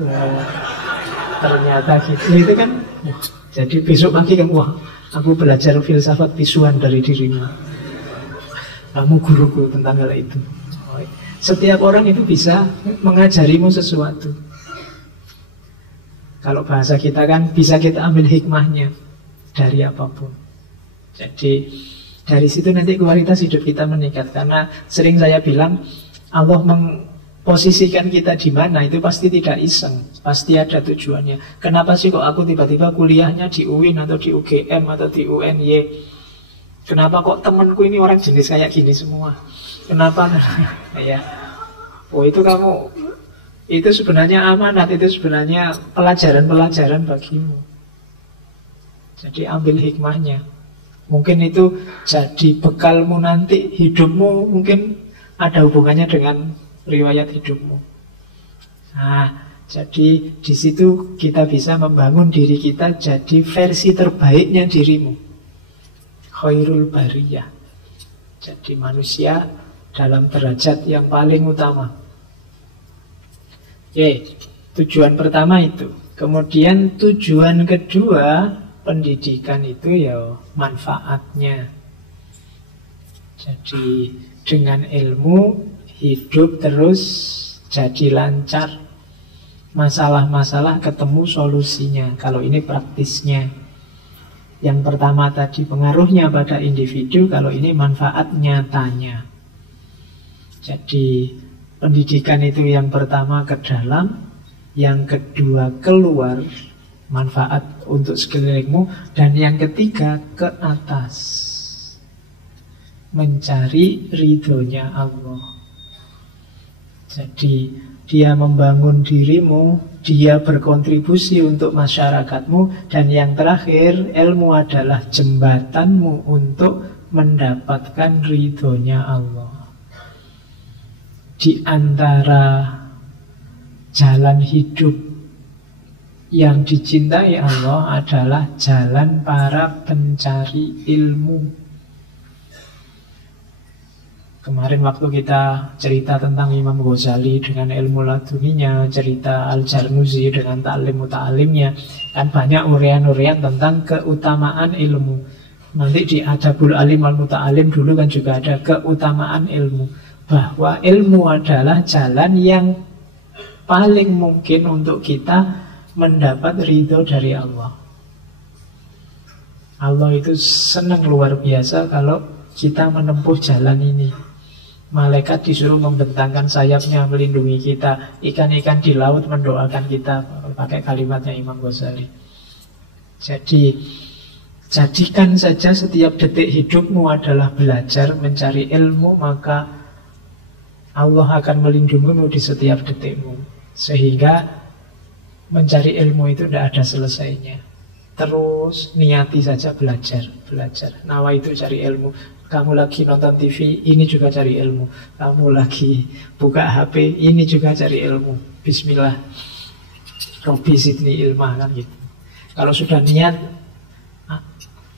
Oh, ternyata gitu. Itu kan. Jadi besok pagi kamu, wah, aku belajar filsafat visuan dari dirimu. Kamu guruku tentang hal itu. Setiap orang itu bisa mengajarimu sesuatu. Kalau bahasa kita kan bisa kita ambil hikmahnya dari apapun. Jadi dari situ nanti kualitas hidup kita meningkat. Karena sering saya bilang Allah memposisikan kita di mana itu pasti tidak iseng, pasti ada tujuannya. Kenapa sih kok aku tiba-tiba kuliahnya di UIN atau di UGM atau di UNY? Kenapa kok temanku ini orang jenis kayak gini semua? Kenapa? Ya, oh itu kamu. Itu sebenarnya amanat, itu sebenarnya pelajaran-pelajaran bagimu. Jadi ambil hikmahnya. Mungkin itu jadi bekalmu nanti, hidupmu mungkin ada hubungannya dengan riwayat hidupmu. Nah, jadi di situ kita bisa membangun diri kita jadi versi terbaiknya dirimu. Khairul bariyah. Jadi manusia dalam derajat yang paling utama. Oke, tujuan pertama itu. Kemudian tujuan kedua, pendidikan itu ya manfaatnya. Jadi dengan ilmu hidup terus jadi lancar. Masalah-masalah ketemu solusinya. Kalau ini praktisnya. Yang pertama tadi pengaruhnya pada individu, kalau ini manfaat nyatanya. Jadi pendidikan itu yang pertama ke dalam, yang kedua keluar, manfaat untuk sekelilingmu, dan yang ketiga ke atas, mencari ridhonya Allah. Jadi dia membangun dirimu, dia berkontribusi untuk masyarakatmu, dan yang terakhir ilmu adalah jembatanmu untuk mendapatkan ridhonya Allah. Di antara jalan hidup yang dicintai Allah adalah jalan para pencari ilmu. Kemarin waktu kita cerita tentang Imam Ghazali dengan ilmu laduninya, cerita Al-Jarnuzi dengan ta'lim muta'alimnya, kan banyak urean-urean tentang keutamaan ilmu. Nanti di Adabul Alim Al-Muta'alim dulu kan juga ada keutamaan ilmu. Bahwa ilmu adalah jalan yang paling mungkin untuk kita mendapat ridho dari Allah. Allah itu senang luar biasa kalau kita menempuh jalan ini. Malaikat disuruh membentangkan sayapnya melindungi kita. Ikan-ikan di laut mendoakan kita. Pakai kalimatnya Imam Ghazali. Jadi jadikan saja setiap detik hidupmu adalah belajar mencari ilmu, maka Allah akan melindungimu di setiap detikmu. Sehingga mencari ilmu itu tidak ada selesainya. Terus niati saja belajar. Nawa itu cari ilmu. Kamu lagi nonton TV, ini juga cari ilmu. Kamu lagi buka HP, ini juga cari ilmu. Bismillah. Robi Sidni Ilma, kan gitu. Kalau sudah niat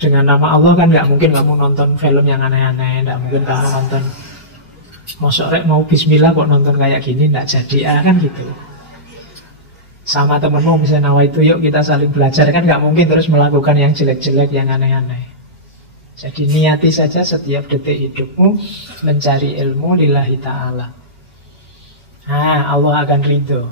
dengan nama Allah, kan nggak mungkin kamu nonton film yang aneh-aneh, nggak mungkin kamu nonton mosok mau bismillah kok nonton kayak gini, nggak jadi, kan gitu. Sama temenmu misalnya nawa itu, yuk kita saling belajar, kan nggak mungkin terus melakukan yang jelek-jelek, yang aneh-aneh. Jadi niati saja setiap detik hidupmu mencari ilmu lillahi ta'ala. Allah akan ridho.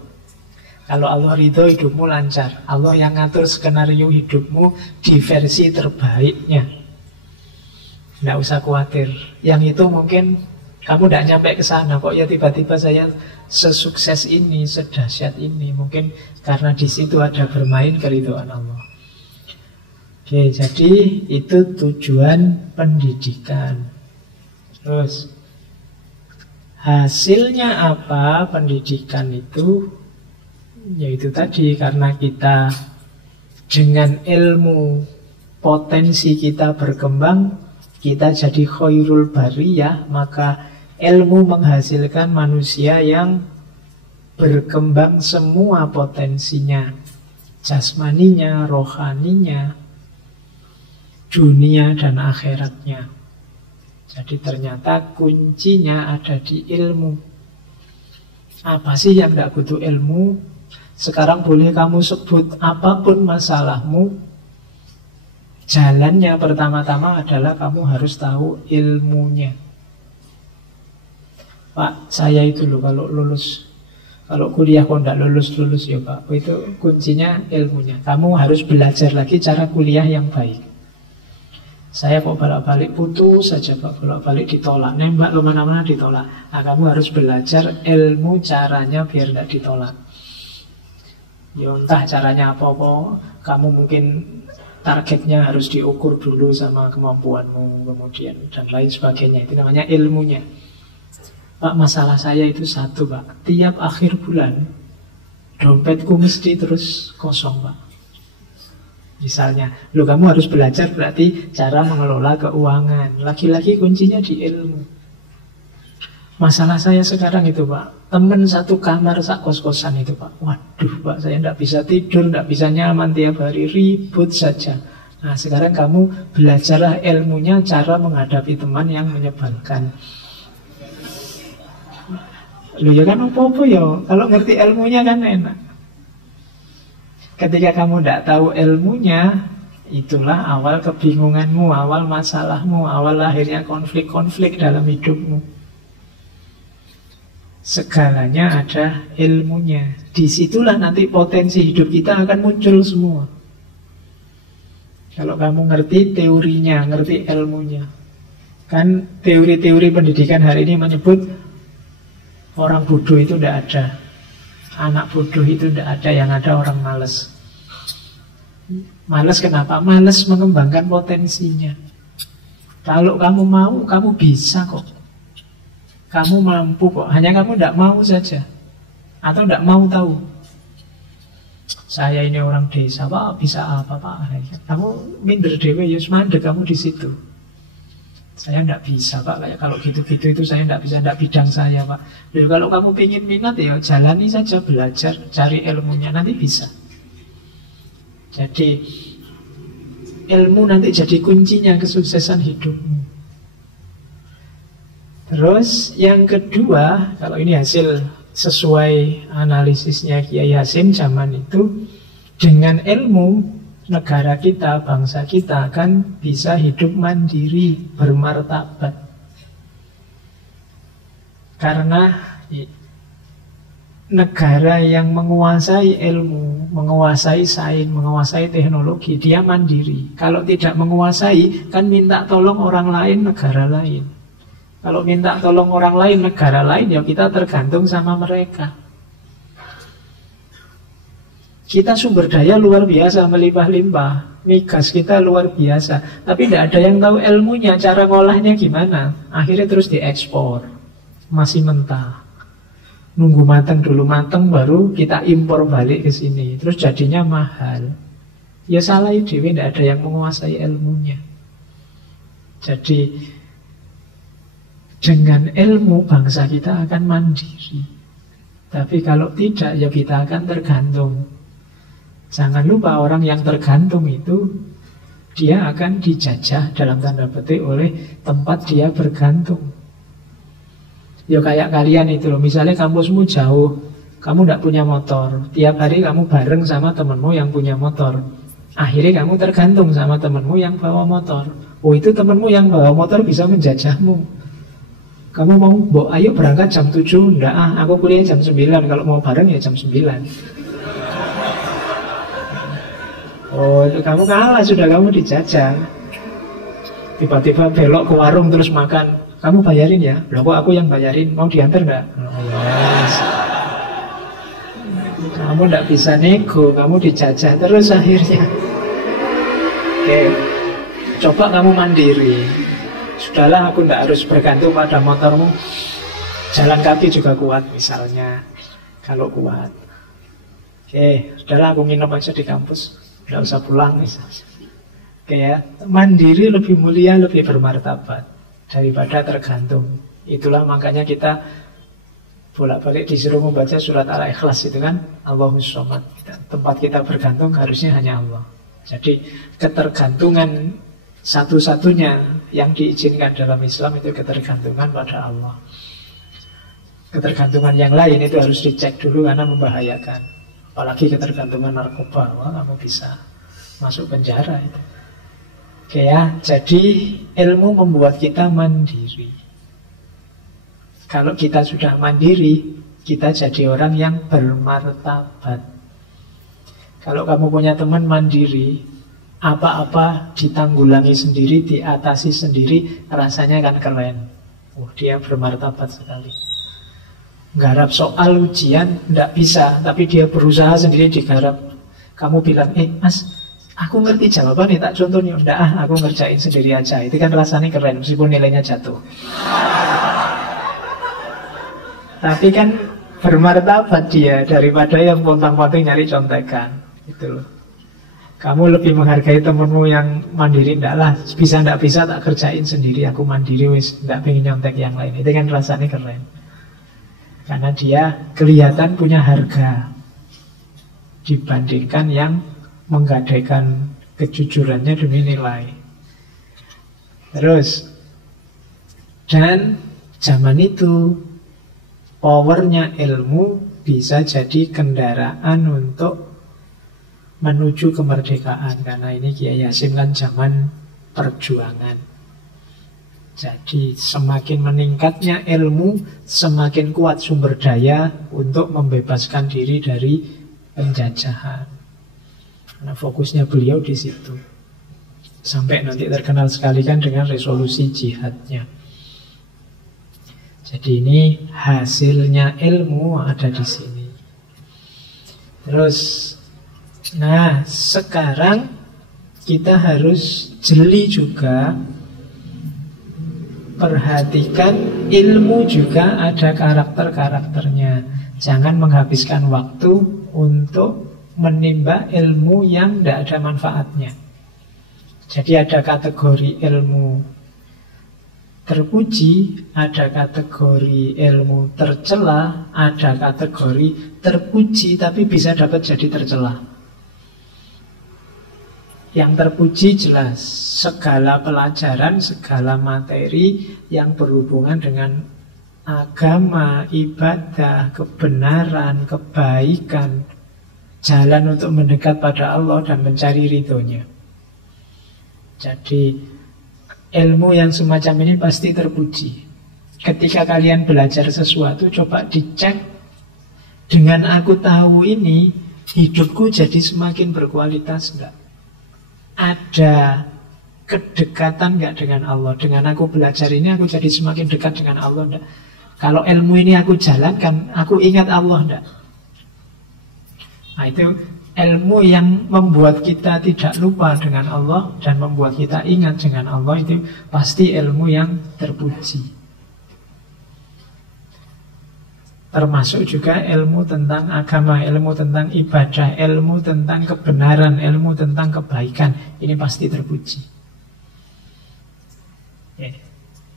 Kalau Allah ridho, hidupmu lancar. Allah yang ngatur skenario hidupmu di versi terbaiknya. Nggak usah khawatir. Yang itu mungkin kamu tidak nyampe ke sana kok, ya tiba-tiba saya sesukses ini, sedahsyat ini. Mungkin karena di situ ada bermain keridhaan Allah. Oke, jadi itu tujuan pendidikan. Terus hasilnya apa pendidikan itu? Yaitu tadi, karena kita dengan ilmu potensi kita berkembang, kita jadi khairul bariyah, maka ilmu menghasilkan manusia yang berkembang semua potensinya, jasmaninya, rohaninya, dunia dan akhiratnya. Jadi ternyata kuncinya ada di ilmu. Apa sih yang tidak butuh ilmu? Sekarang boleh kamu sebut apapun masalahmu, jalannya pertama-tama adalah kamu harus tahu ilmunya. Pak, saya itu loh kalau kuliah kok tidak lulus ya Pak, itu kuncinya ilmunya. Kamu harus belajar lagi cara kuliah yang baik. Saya kok bolak-balik putus saja Pak, bolak-balik ditolak, nembak kemana-mana ditolak. Nah, kamu harus belajar ilmu caranya biar tidak ditolak. Ya entah caranya apa-apa, kamu mungkin targetnya harus diukur dulu sama kemampuanmu, kemudian dan lain sebagainya. Itu namanya ilmunya. Pak, masalah saya itu satu Pak, tiap akhir bulan dompetku mesti terus kosong Pak. Misalnya, kamu harus belajar berarti cara mengelola keuangan. Lagi-lagi kuncinya di ilmu. Masalah saya sekarang itu Pak, teman satu kamar sak kos-kosan itu Pak. Waduh Pak, saya tidak bisa tidur, tidak bisa nyaman, tiap hari ribut saja. Nah sekarang kamu belajarlah ilmunya cara menghadapi teman yang menyebalkan. Ya kan apa-apa ya, kalau ngerti ilmunya kan enak. Ketika kamu tidak tahu ilmunya, itulah awal kebingunganmu, awal masalahmu, awal lahirnya konflik-konflik dalam hidupmu. Segalanya ada ilmunya. Disitulah nanti potensi hidup kita akan muncul semua. Kalau kamu ngerti teorinya, ngerti ilmunya. Kan teori-teori pendidikan hari ini menyebut orang bodoh itu tidak ada, anak bodoh itu tidak ada, yang ada orang malas. Malas kenapa? Malas mengembangkan potensinya. Kalau kamu mau, kamu bisa kok. Kamu mampu kok, hanya kamu tidak mau saja, atau tidak mau tahu. Saya ini orang desa, Pak, bisa apa Pak? Kamu minder dewe, yus mandek kamu di situ. Saya tidak bisa Pak, kayak kalau gitu-gitu itu saya tidak bisa, tidak bidang saya Pak. Jadi kalau kamu ingin minat ya jalani saja, belajar, cari ilmunya, nanti bisa. Jadi ilmu nanti jadi kuncinya kesuksesan hidupmu. Terus yang kedua, kalau ini hasil sesuai analisisnya Kiai Hasim zaman itu, dengan ilmu negara kita, bangsa kita akan bisa hidup mandiri, bermartabat. Karena negara yang menguasai ilmu, menguasai sains, menguasai teknologi, dia mandiri. Kalau tidak menguasai, kan minta tolong orang lain, negara lain. Kalau minta tolong orang lain, negara lain, ya kita tergantung sama mereka. Kita sumber daya luar biasa, melimpah-limpah. Migas kita luar biasa. Tapi tidak ada yang tahu ilmunya, cara ngolahnya gimana. Akhirnya terus diekspor. Masih mentah. Nunggu matang dulu, matang baru kita impor balik ke sini. Terus jadinya mahal. Ya salah dewe, tidak ada yang menguasai ilmunya. Jadi dengan ilmu bangsa kita akan mandiri. Tapi kalau tidak, ya kita akan tergantung. Jangan lupa orang yang tergantung itu dia akan dijajah dalam tanda petik oleh tempat dia bergantung. Ya kayak kalian itu loh, misalnya kampusmu jauh, kamu tidak punya motor, tiap hari kamu bareng sama temenmu yang punya motor. Akhirnya kamu tergantung sama temenmu yang bawa motor. Oh, itu temenmu yang bawa motor bisa menjajahmu. Kamu mau, ayo berangkat jam 7. Enggak, aku kuliah jam 9. Kalau mau bareng ya jam 9. Oh, itu kamu kalah, sudah kamu dijajah. Tiba-tiba belok ke warung terus makan. Kamu bayarin ya? Loh, kok aku yang bayarin? Mau diantar enggak? Oh, yes. Kamu enggak bisa nego, kamu dijajah terus akhirnya. Oke, coba kamu mandiri. Sudahlah, aku enggak harus bergantung pada motormu. Jalan kaki juga kuat misalnya. Kalau kuat. Oke, sudahlah aku nginep aja di kampus. Nggak usah pulang misalnya. Oke ya, mandiri lebih mulia, lebih bermartabat daripada tergantung. Itulah makanya kita bolak-balik disuruh membaca surat Al-Ikhlas itu kan, Allahus Shomad. Tempat kita bergantung harusnya hanya Allah. Jadi ketergantungan satu-satunya yang diizinkan dalam Islam itu ketergantungan pada Allah. Ketergantungan yang lain itu harus dicek dulu karena membahayakan. Apalagi ketergantungan narkoba, wah, kamu bisa masuk penjara itu. Oke ya, jadi ilmu membuat kita mandiri. Kalau kita sudah mandiri, kita jadi orang yang bermartabat. Kalau kamu punya teman mandiri, apa-apa ditanggulangi sendiri, diatasi sendiri, rasanya kan keren. Dia bermartabat sekali. Garap soal ujian tidak bisa, tapi dia berusaha sendiri digarap. Kamu bilang, mas, aku ngerti jawaban tak contohnya. Enggak, aku ngerjain sendiri aja. Itu kan rasanya keren, meskipun nilainya jatuh. Tapi kan bermartabat dia daripada yang pontang-panting nyari contekan. Itu loh. Kamu lebih menghargai temenmu yang mandiri. Enggak lah, enggak bisa tak kerjain sendiri. Aku mandiri wis, enggak pengen nyontek yang lain. Itu kan rasanya keren. Karena dia kelihatan punya harga dibandingkan yang menggadaikan kejujurannya demi nilai. Terus, dan zaman itu powernya ilmu bisa jadi kendaraan untuk menuju kemerdekaan. Karena ini Kiai Hasyim kan zaman perjuangan. Jadi semakin meningkatnya ilmu, semakin kuat sumber daya untuk membebaskan diri dari penjajahan. Karena fokusnya beliau di situ. Sampai nanti terkenal sekali kan dengan resolusi jihadnya. Jadi ini hasilnya ilmu ada di sini. Terus, nah sekarang kita harus jeli juga. Perhatikan ilmu juga ada karakter-karakternya. Jangan menghabiskan waktu untuk menimba ilmu yang tidak ada manfaatnya. Jadi ada kategori ilmu terpuji, ada kategori ilmu tercela, ada kategori terpuji tapi bisa dapat jadi tercela. Yang terpuji jelas segala pelajaran, segala materi yang berhubungan dengan agama, ibadah, kebenaran, kebaikan, jalan untuk mendekat pada Allah dan mencari ridhonya. Jadi ilmu yang semacam ini pasti terpuji. Ketika kalian belajar sesuatu, coba dicek. Dengan aku tahu ini, hidupku jadi semakin berkualitas enggak? Ada kedekatan nggak dengan Allah? Dengan aku belajar ini aku jadi semakin dekat dengan Allah enggak? Kalau ilmu ini aku jalankan, aku ingat Allah enggak? Nah itu Ilmu yang membuat kita tidak lupa dengan Allah dan membuat kita ingat dengan Allah itu pasti ilmu yang terpuji. Termasuk juga ilmu tentang agama, ilmu tentang ibadah, ilmu tentang kebenaran, ilmu tentang kebaikan. Ini pasti terpuji.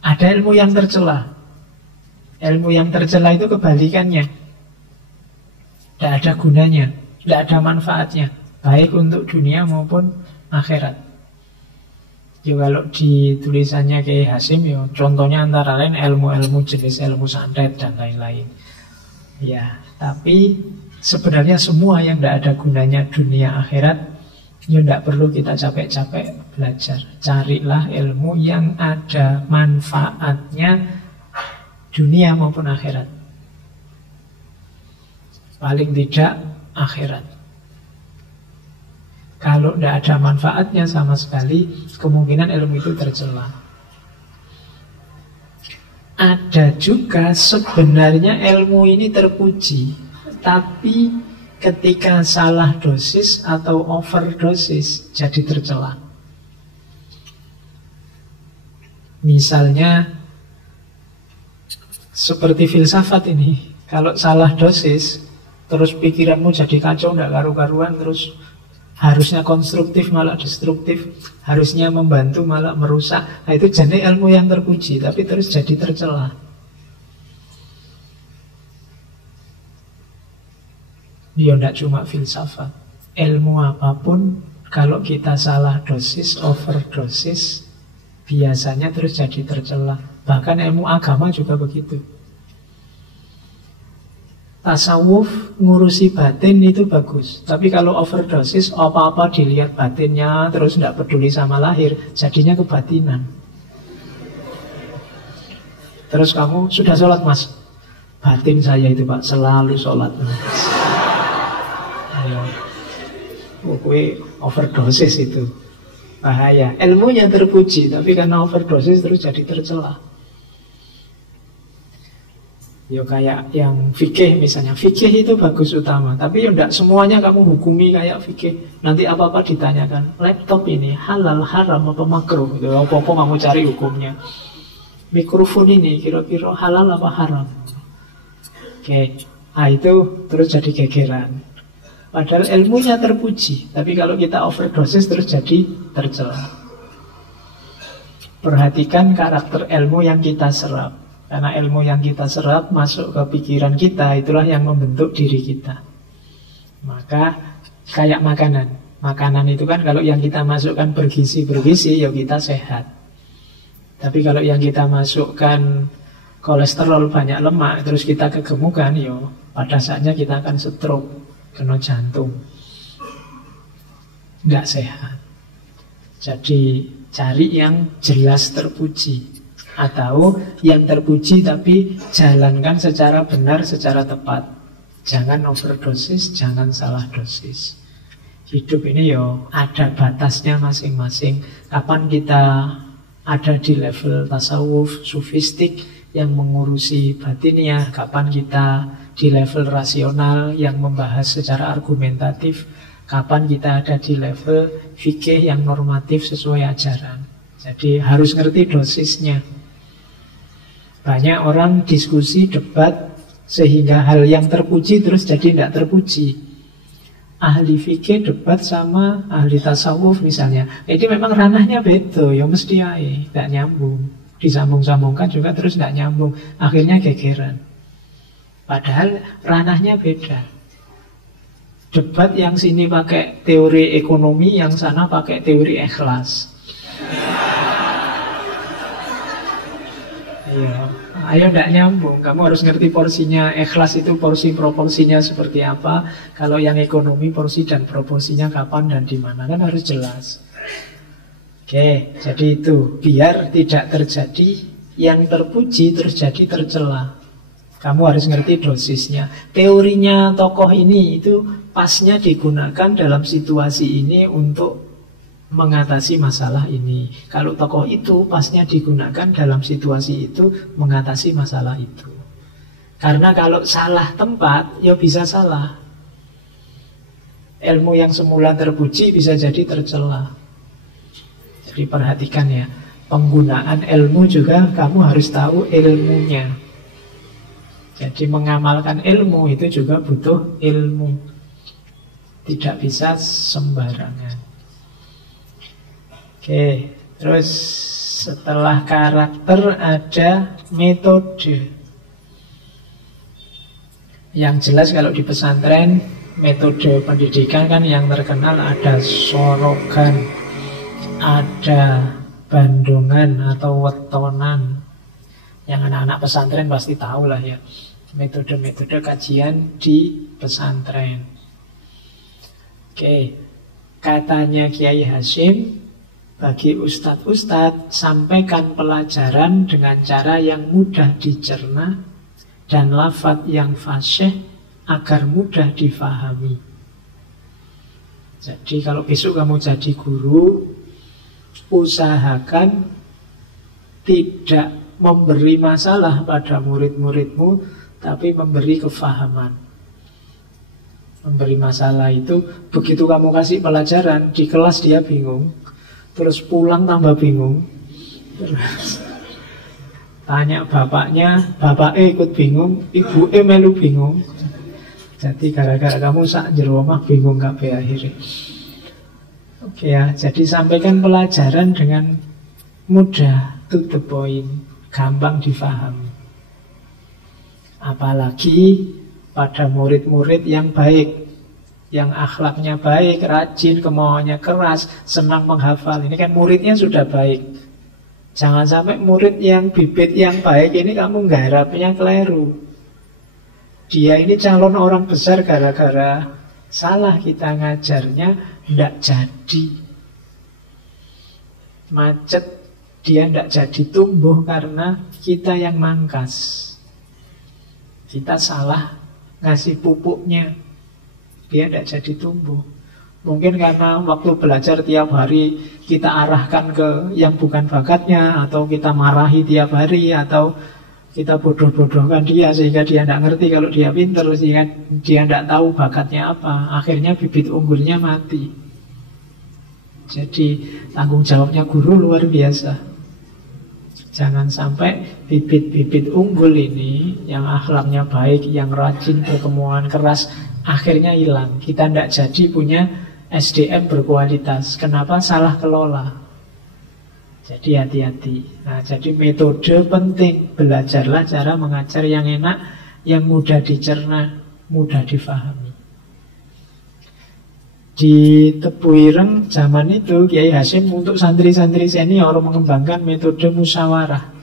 Ada ilmu yang tercela. Ilmu yang tercela itu kebalikannya. Tidak ada gunanya, tidak ada manfaatnya, baik untuk dunia maupun akhirat. Ya kalau di tulisannya Kiai Hasim, ya contohnya antara lain ilmu-ilmu jenis ilmu santet dan lain-lain. Ya, tapi sebenarnya semua yang tidak ada gunanya dunia akhirat, ya tidak perlu kita capek-capek belajar. Carilah ilmu yang ada manfaatnya dunia maupun akhirat. Paling tidak akhirat. Kalau tidak ada manfaatnya sama sekali, kemungkinan ilmu itu tercela. Ada juga sebenarnya ilmu ini terpuji, tapi ketika salah dosis atau overdosis jadi tercela. Misalnya seperti filsafat ini, kalau salah dosis terus pikiranmu jadi kacau, tidak karu-karuan, terus harusnya konstruktif malah destruktif, harusnya membantu malah merusak. Nah, itu jadi ilmu yang terpuji, tapi terus jadi tercela. Ya tidak cuma filsafat, ilmu apapun kalau kita salah dosis, overdosis, biasanya terus jadi tercela. Bahkan ilmu agama juga begitu. Tasawuf ngurusi batin itu bagus, tapi kalau overdosis apa-apa dilihat batinnya, terus tidak peduli sama lahir, jadinya kebatinan. Terus kamu sudah sholat mas? Batin saya itu pak selalu sholat. Ayo, gue overdosis itu bahaya. Ilmunya terpuji, tapi karena overdosis terus jadi tercela. Ya kayak yang fikih misalnya. Fikih itu bagus utama, tapi ya tidak semuanya kamu hukumi kayak fikih. Nanti apa-apa ditanyakan, laptop ini halal, haram, apa makruh gitu. Apa-apa kamu cari hukumnya. Mikrofon ini kira-kira halal apa haram. Oke, nah itu terus jadi gegeran. Padahal ilmunya terpuji, tapi kalau kita overdosis terus jadi tercela. Perhatikan karakter ilmu yang kita serap. Karena ilmu yang kita serap masuk ke pikiran kita, itulah yang membentuk diri kita. Maka kayak makanan. Makanan itu kan kalau yang kita masukkan bergizi-bergizi, ya kita sehat. Tapi kalau yang kita masukkan kolesterol banyak lemak, terus kita kegemukan, ya pada saatnya kita akan stroke, kena jantung. Nggak sehat. Jadi cari yang jelas terpuji. Atau yang terpuji tapi jalankan secara benar, secara tepat. Jangan overdosis, jangan salah dosis. Hidup ini yo ada batasnya masing-masing. Kapan kita ada di level tasawuf, sufistik yang mengurusi batinnya, kapan kita di level rasional yang membahas secara argumentatif, kapan kita ada di level fikih yang normatif sesuai ajaran. Jadi harus ngerti dosisnya. Banyak orang diskusi, debat, sehingga hal yang terpuji terus jadi tidak terpuji. Ahli fikih debat sama ahli tasawuf misalnya, itu memang ranahnya beda, ya mesti ae, tidak nyambung. Disambung-sambungkan juga terus tidak nyambung, akhirnya gegeran. Padahal ranahnya beda. Debat yang sini pakai teori ekonomi, yang sana pakai teori ikhlas. Iya, ayo tidak nyambung. Kamu harus ngerti porsinya. Ikhlas itu porsi proporsinya seperti apa. Kalau yang ekonomi porsi dan proporsinya kapan dan di mana, kan harus jelas. Oke, jadi itu biar tidak terjadi yang terpuji terus jadi tercela. Kamu harus ngerti dosisnya. Teorinya tokoh ini itu pasnya digunakan dalam situasi ini untuk mengatasi masalah ini. Kalau tokoh itu pasnya digunakan dalam situasi itu mengatasi masalah itu. Karena kalau salah tempat, ya bisa salah. Ilmu yang semula terpuji bisa jadi tercela. Jadi perhatikan ya, penggunaan ilmu juga kamu harus tahu ilmunya. Jadi mengamalkan ilmu itu juga butuh ilmu. Tidak bisa sembarangan. Oke, terus setelah karakter ada metode. Yang jelas kalau di pesantren metode pendidikan kan yang terkenal ada sorogan, ada bandungan atau wetonan. Yang anak-anak pesantren pasti tahu lah ya, metode-metode kajian di pesantren. Oke, katanya Kiai Hasyim, bagi ustadz-ustadz sampaikan pelajaran dengan cara yang mudah dicerna dan lafadz yang fasih agar mudah difahami. Jadi kalau besok kamu jadi guru, usahakan tidak memberi masalah pada murid-muridmu, tapi memberi kefahaman. Memberi masalah itu, begitu kamu kasih pelajaran, di kelas dia bingung, terus pulang tambah bingung, terus tanya bapaknya, bapak ikut bingung, ibu melu bingung. Jadi gara-gara kamu sak jero omah bingung kabeh akhirnya. Oke ya, jadi sampaikan pelajaran dengan mudah, to the point, gampang difahami. Apalagi pada murid-murid yang baik, yang akhlaknya baik, rajin, kemauannya keras, senang menghafal. Ini kan muridnya sudah baik. Jangan sampai murid yang bibit yang baik ini kamu nggarapnya keliru. Dia ini calon orang besar gara-gara salah kita ngajarnya, ndak jadi. Macet, dia ndak jadi tumbuh karena kita yang mangkas. Kita salah ngasih pupuknya, dia tidak jadi tumbuh. Mungkin karena waktu belajar tiap hari kita arahkan ke yang bukan bakatnya, atau kita marahi tiap hari, atau kita bodoh-bodohkan dia sehingga dia tidak ngerti kalau dia pintar, sehingga dia tidak tahu bakatnya apa. Akhirnya bibit unggulnya mati. Jadi tanggung jawabnya guru luar biasa. Jangan sampai bibit-bibit unggul ini, yang akhlaknya baik, yang rajin, berkemauan keras, akhirnya hilang. Kita tidak jadi punya SDM berkualitas. Kenapa? Salah kelola. Jadi hati-hati. Nah, jadi metode penting. Belajarlah cara mengajar yang enak, yang mudah dicerna, mudah difahami. Di Tebu Ireng zaman itu Kiai Hasyim untuk santri-santri senior mengembangkan metode musyawarah.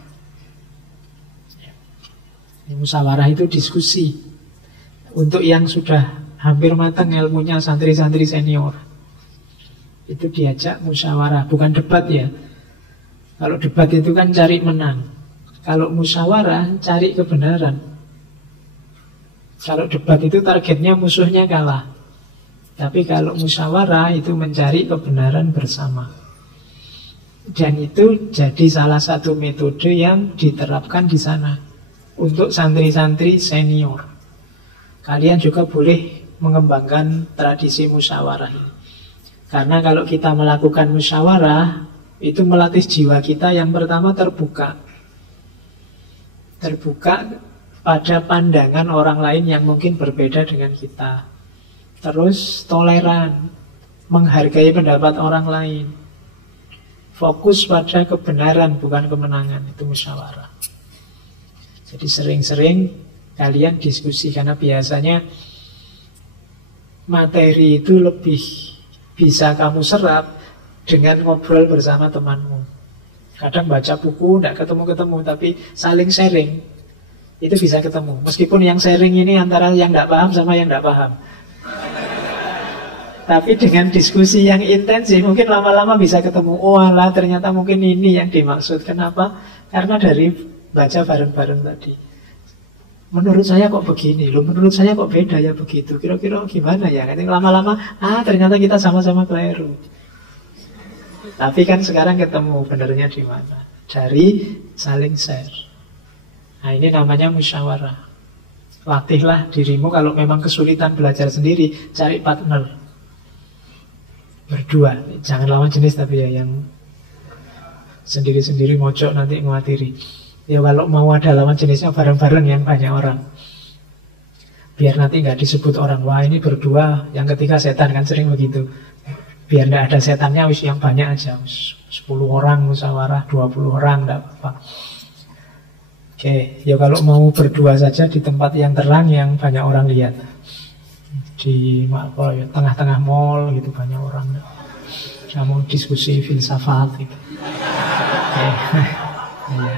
Musyawarah itu diskusi. Untuk yang sudah hampir matang ilmunya santri-santri senior, itu diajak musyawarah, bukan debat ya. Kalau debat itu kan cari menang. Kalau musyawarah cari kebenaran. Kalau debat itu targetnya musuhnya kalah. Tapi kalau musyawarah itu mencari kebenaran bersama. Dan itu jadi salah satu metode yang diterapkan di sana untuk santri-santri senior. Kalian juga boleh mengembangkan tradisi musyawarah ini. Karena kalau kita melakukan musyawarah, itu melatih jiwa kita yang pertama terbuka. Terbuka pada pandangan orang lain yang mungkin berbeda dengan kita. Terus toleran, menghargai pendapat orang lain. Fokus pada kebenaran, bukan kemenangan. Itu musyawarah. Jadi sering-sering kalian diskusi, karena biasanya materi itu lebih bisa kamu serap dengan ngobrol bersama temanmu. Kadang baca buku tidak ketemu-ketemu, tapi saling sharing itu bisa ketemu. Meskipun yang sharing ini antara yang tidak paham sama yang tidak paham, tapi dengan diskusi yang intensif mungkin lama-lama bisa ketemu. Oh alah, ternyata mungkin ini yang dimaksud. Kenapa? Karena dari baca bareng-bareng tadi. Menurut saya kok begini loh, menurut saya kok beda ya begitu. Kira-kira gimana ya? Nanti lama-lama, ternyata kita sama-sama keliru. Tapi kan sekarang ketemu benernya di mana? Dari saling share. Nah ini namanya musyawarah. Latihlah dirimu kalau memang kesulitan belajar sendiri, cari partner. berdua, jangan lawan jenis tapi ya yang sendiri-sendiri mojok nanti nguatiri. Ya kalau mau ada lawan jenisnya bareng-bareng yang banyak orang, biar nanti nggak disebut orang, wah ini berdua, yang ketiga setan, kan sering begitu. Biar nggak ada setannya, wis yang banyak aja, 10 orang musyawarah, 20 orang, nggak apa-apa. Oke, ya kalau mau berdua saja di tempat yang terang yang banyak orang lihat. Di apa ya, tengah-tengah mall gitu banyak orang. Kamu diskusi filsafat gitu. Oke. Ya.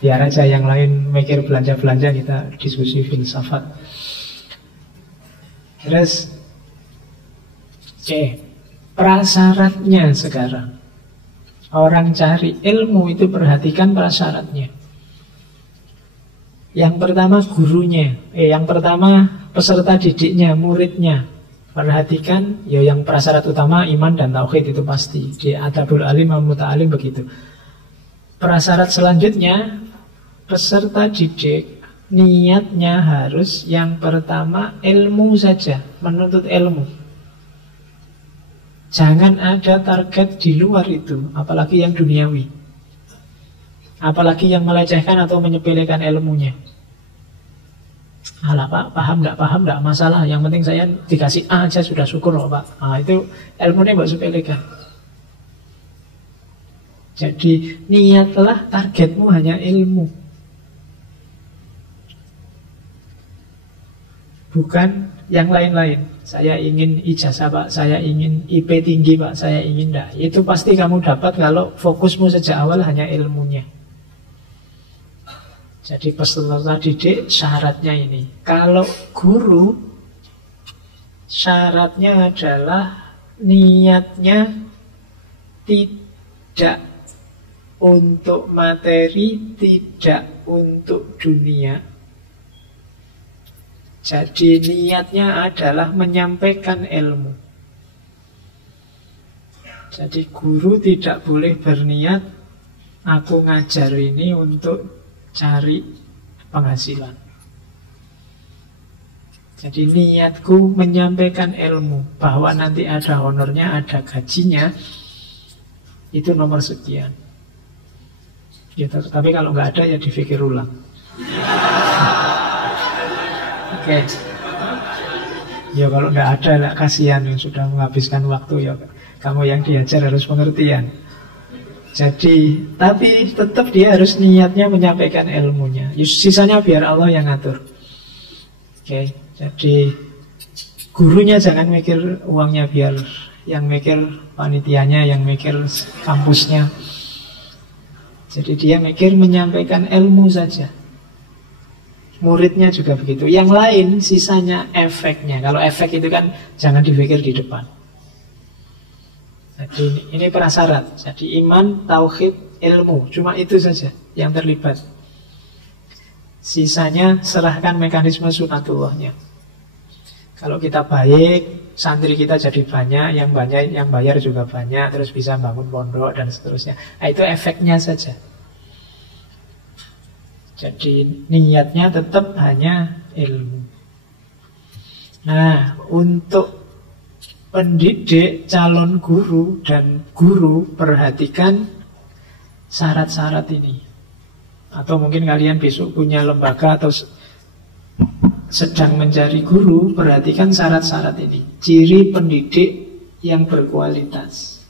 Biar aja yang lain mikir belanja-belanja, kita diskusi filsafat. Terus prasyaratnya sekarang. Orang cari ilmu itu perhatikan prasyaratnya. Yang pertama gurunya, yang pertama peserta didiknya, muridnya. Perhatikan, ya yang prasyarat utama iman dan tauhid itu pasti. Di Adabul Alim wal Muta'alim begitu. Prasyarat selanjutnya, peserta didik niatnya harus yang pertama ilmu saja, menuntut ilmu. Jangan ada target di luar itu, apalagi yang duniawi. Apalagi yang melecehkan atau menyepelekan ilmunya. Alah Pak, paham enggak masalah. Yang penting saya dikasih A aja sudah syukur loh Pak. Nah, itu ilmunya mbak sepelekan. Jadi niatlah targetmu hanya ilmu, bukan yang lain-lain. Saya ingin ijazah Pak, saya ingin IP tinggi Pak, saya ingin enggak. Itu pasti kamu dapat kalau fokusmu sejak awal hanya ilmunya. Jadi peserta didik syaratnya ini. Kalau guru, syaratnya adalah niatnya tidak untuk materi, tidak untuk dunia. Jadi niatnya adalah menyampaikan ilmu. Jadi guru tidak boleh berniat, aku ngajar ini untuk cari penghasilan. Jadi niatku menyampaikan ilmu, bahwa nanti ada honornya, ada gajinya, itu nomor sekian. Gitu. Tapi kalau nggak ada ya dipikir ulang. Oke. Ya kalau nggak ada, lah kasihan yang sudah menghabiskan waktu ya. Kamu yang diajar harus pengertian. Jadi, tapi tetap dia harus niatnya menyampaikan ilmunya. Sisanya biar Allah yang ngatur. Oke, jadi gurunya jangan mikir uangnya, biar yang mikir panitianya, yang mikir kampusnya. Jadi dia mikir menyampaikan ilmu saja. Muridnya juga begitu. Yang lain sisanya efeknya. Kalau efek itu kan jangan dipikir di depan. Jadi ini prasyarat. Jadi iman, tauhid, ilmu. Cuma itu saja yang terlibat. Sisanya serahkan mekanisme sunatullahnya. Kalau kita baik, santri kita jadi banyak, yang bayar juga banyak, terus bisa bangun pondok dan seterusnya. Nah, itu efeknya saja. Jadi niatnya tetap hanya ilmu. Nah, untuk pendidik, calon guru, dan guru perhatikan syarat-syarat ini. Atau mungkin kalian besok punya lembaga atau sedang mencari guru, perhatikan syarat-syarat ini. Ciri pendidik yang berkualitas.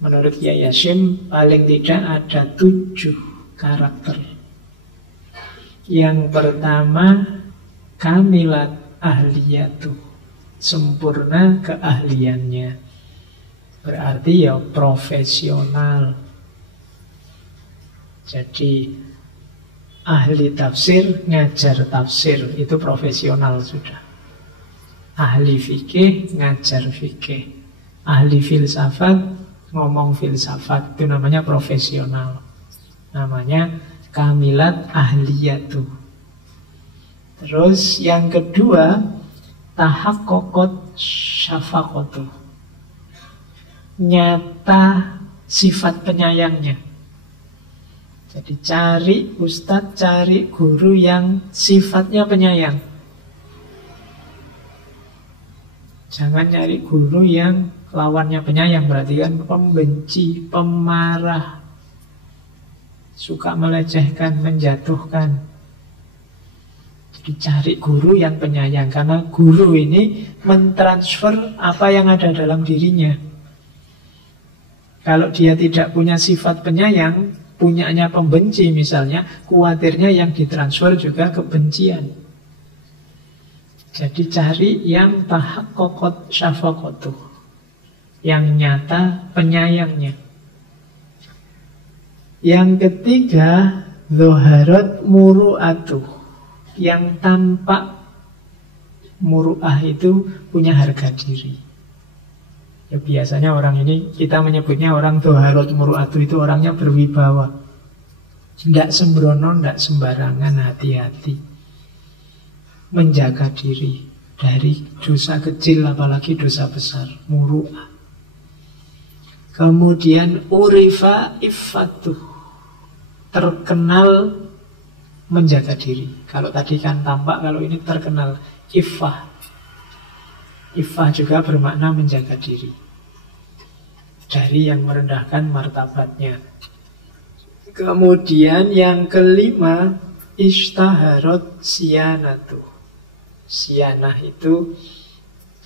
Menurut Kiai Hasyim paling tidak ada 7 karakter. Yang pertama, kamilat ahliyatuh, sempurna keahliannya. Berarti ya profesional. Jadi ahli tafsir ngajar tafsir, itu profesional sudah. Ahli fikih ngajar fikih. Ahli filsafat ngomong filsafat, itu namanya profesional. Namanya kamilat ahliyatuh. Terus yang kedua, tahaqqaqat syafaqatuh, nyata sifat penyayangnya. Jadi cari ustadz, cari guru yang sifatnya penyayang. Jangan nyari guru yang lawannya penyayang berarti kan pembenci, pemarah, suka melecehkan, menjatuhkan. Jadi cari guru yang penyayang, karena guru ini mentransfer apa yang ada dalam dirinya. Kalau dia tidak punya sifat penyayang, punyanya pembenci misalnya, khawatirnya yang ditransfer juga kebencian. Jadi cari yang tahaqqaqat syafaqatuh, yang nyata penyayangnya. Yang ketiga, zaharat muru'atuh, yang tampak muru'ah itu punya harga diri. Ya biasanya orang ini, kita menyebutnya orang zaharat muru'atuh itu orangnya berwibawa, tidak sembrono, tidak sembarangan, hati-hati, menjaga diri dari dosa kecil apalagi dosa besar, muru'ah. Kemudian urifa iffatuh, terkenal menjaga diri. Kalau tadi kan tampak, kalau ini terkenal iffah. Iffah juga bermakna menjaga diri dari yang merendahkan martabatnya. Kemudian yang kelima, ishtaharot siyanatuh. Siyanah itu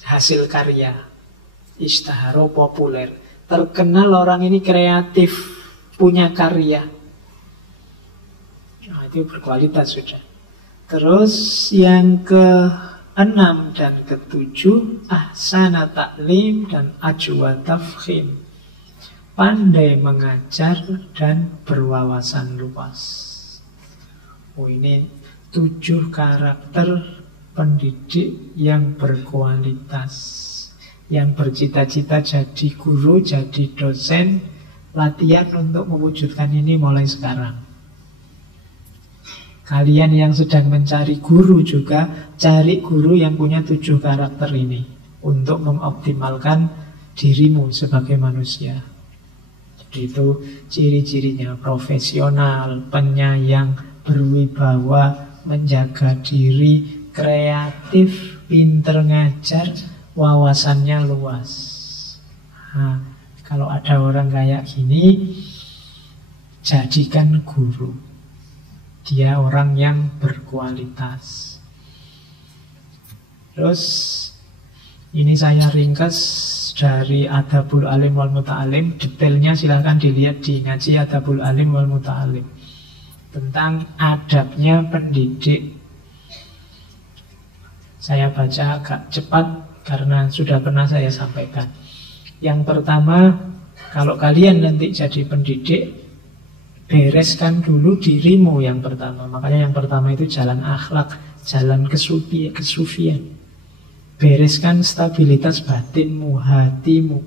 hasil karya. Ishtaharo populer. Terkenal orang ini kreatif, punya karya. Nah, itu berkualitas sudah. Terus yang ke-6 dan ke-7, ahsana ta'lim dan ajwa tafkhim. Pandai mengajar dan berwawasan luas. Oh, ini 7 karakter pendidik yang berkualitas, yang bercita-cita jadi guru, jadi dosen. Latihan untuk mewujudkan ini mulai sekarang. Kalian yang sedang mencari guru juga, cari guru yang punya 7 karakter ini untuk mengoptimalkan dirimu sebagai manusia. Jadi itu ciri-cirinya: profesional, penyayang, berwibawa, menjaga diri, kreatif, pinter ngajar, wawasannya luas. Nah, kalau ada orang kayak gini, jadikan guru. Dia orang yang berkualitas. Terus ini saya ringkas dari Adabul Alim wal Muta'alim. Detailnya silahkan dilihat di ngaji Adabul Alim wal Muta'alim, tentang adabnya pendidik. Saya baca agak cepat karena sudah pernah saya sampaikan. Yang pertama, kalau kalian nanti jadi pendidik, bereskan dulu dirimu yang pertama. Makanya yang pertama itu jalan akhlak, jalan kesufian. Bereskan stabilitas batinmu, hatimu.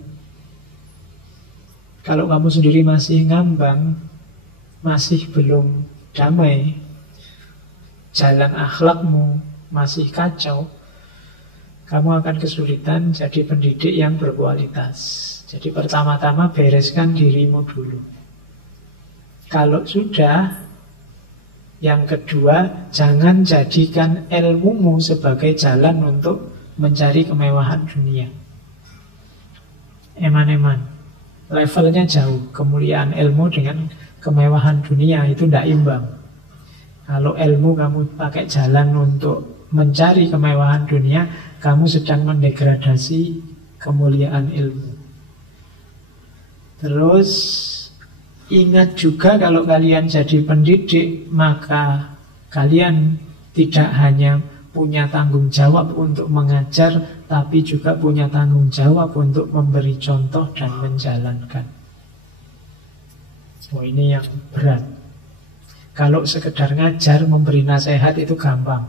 Kalau kamu sendiri masih ngambang, masih belum damai, jalan akhlakmu masih kacau, kamu akan kesulitan jadi pendidik yang berkualitas. Jadi pertama-tama bereskan dirimu dulu. Kalau sudah, yang kedua, jangan jadikan ilmumu sebagai jalan untuk mencari kemewahan dunia. Eman-eman, levelnya jauh. Kemuliaan ilmu dengan kemewahan dunia itu tidak imbang. Kalau ilmu kamu pakai jalan untuk mencari kemewahan dunia, kamu sedang mendegradasi kemuliaan ilmu. Terus ingat juga, kalau kalian jadi pendidik, maka kalian tidak hanya punya tanggung jawab untuk mengajar, tapi juga punya tanggung jawab untuk memberi contoh dan menjalankan. Oh, ini yang berat. Kalau sekedar ngajar, memberi nasihat itu gampang.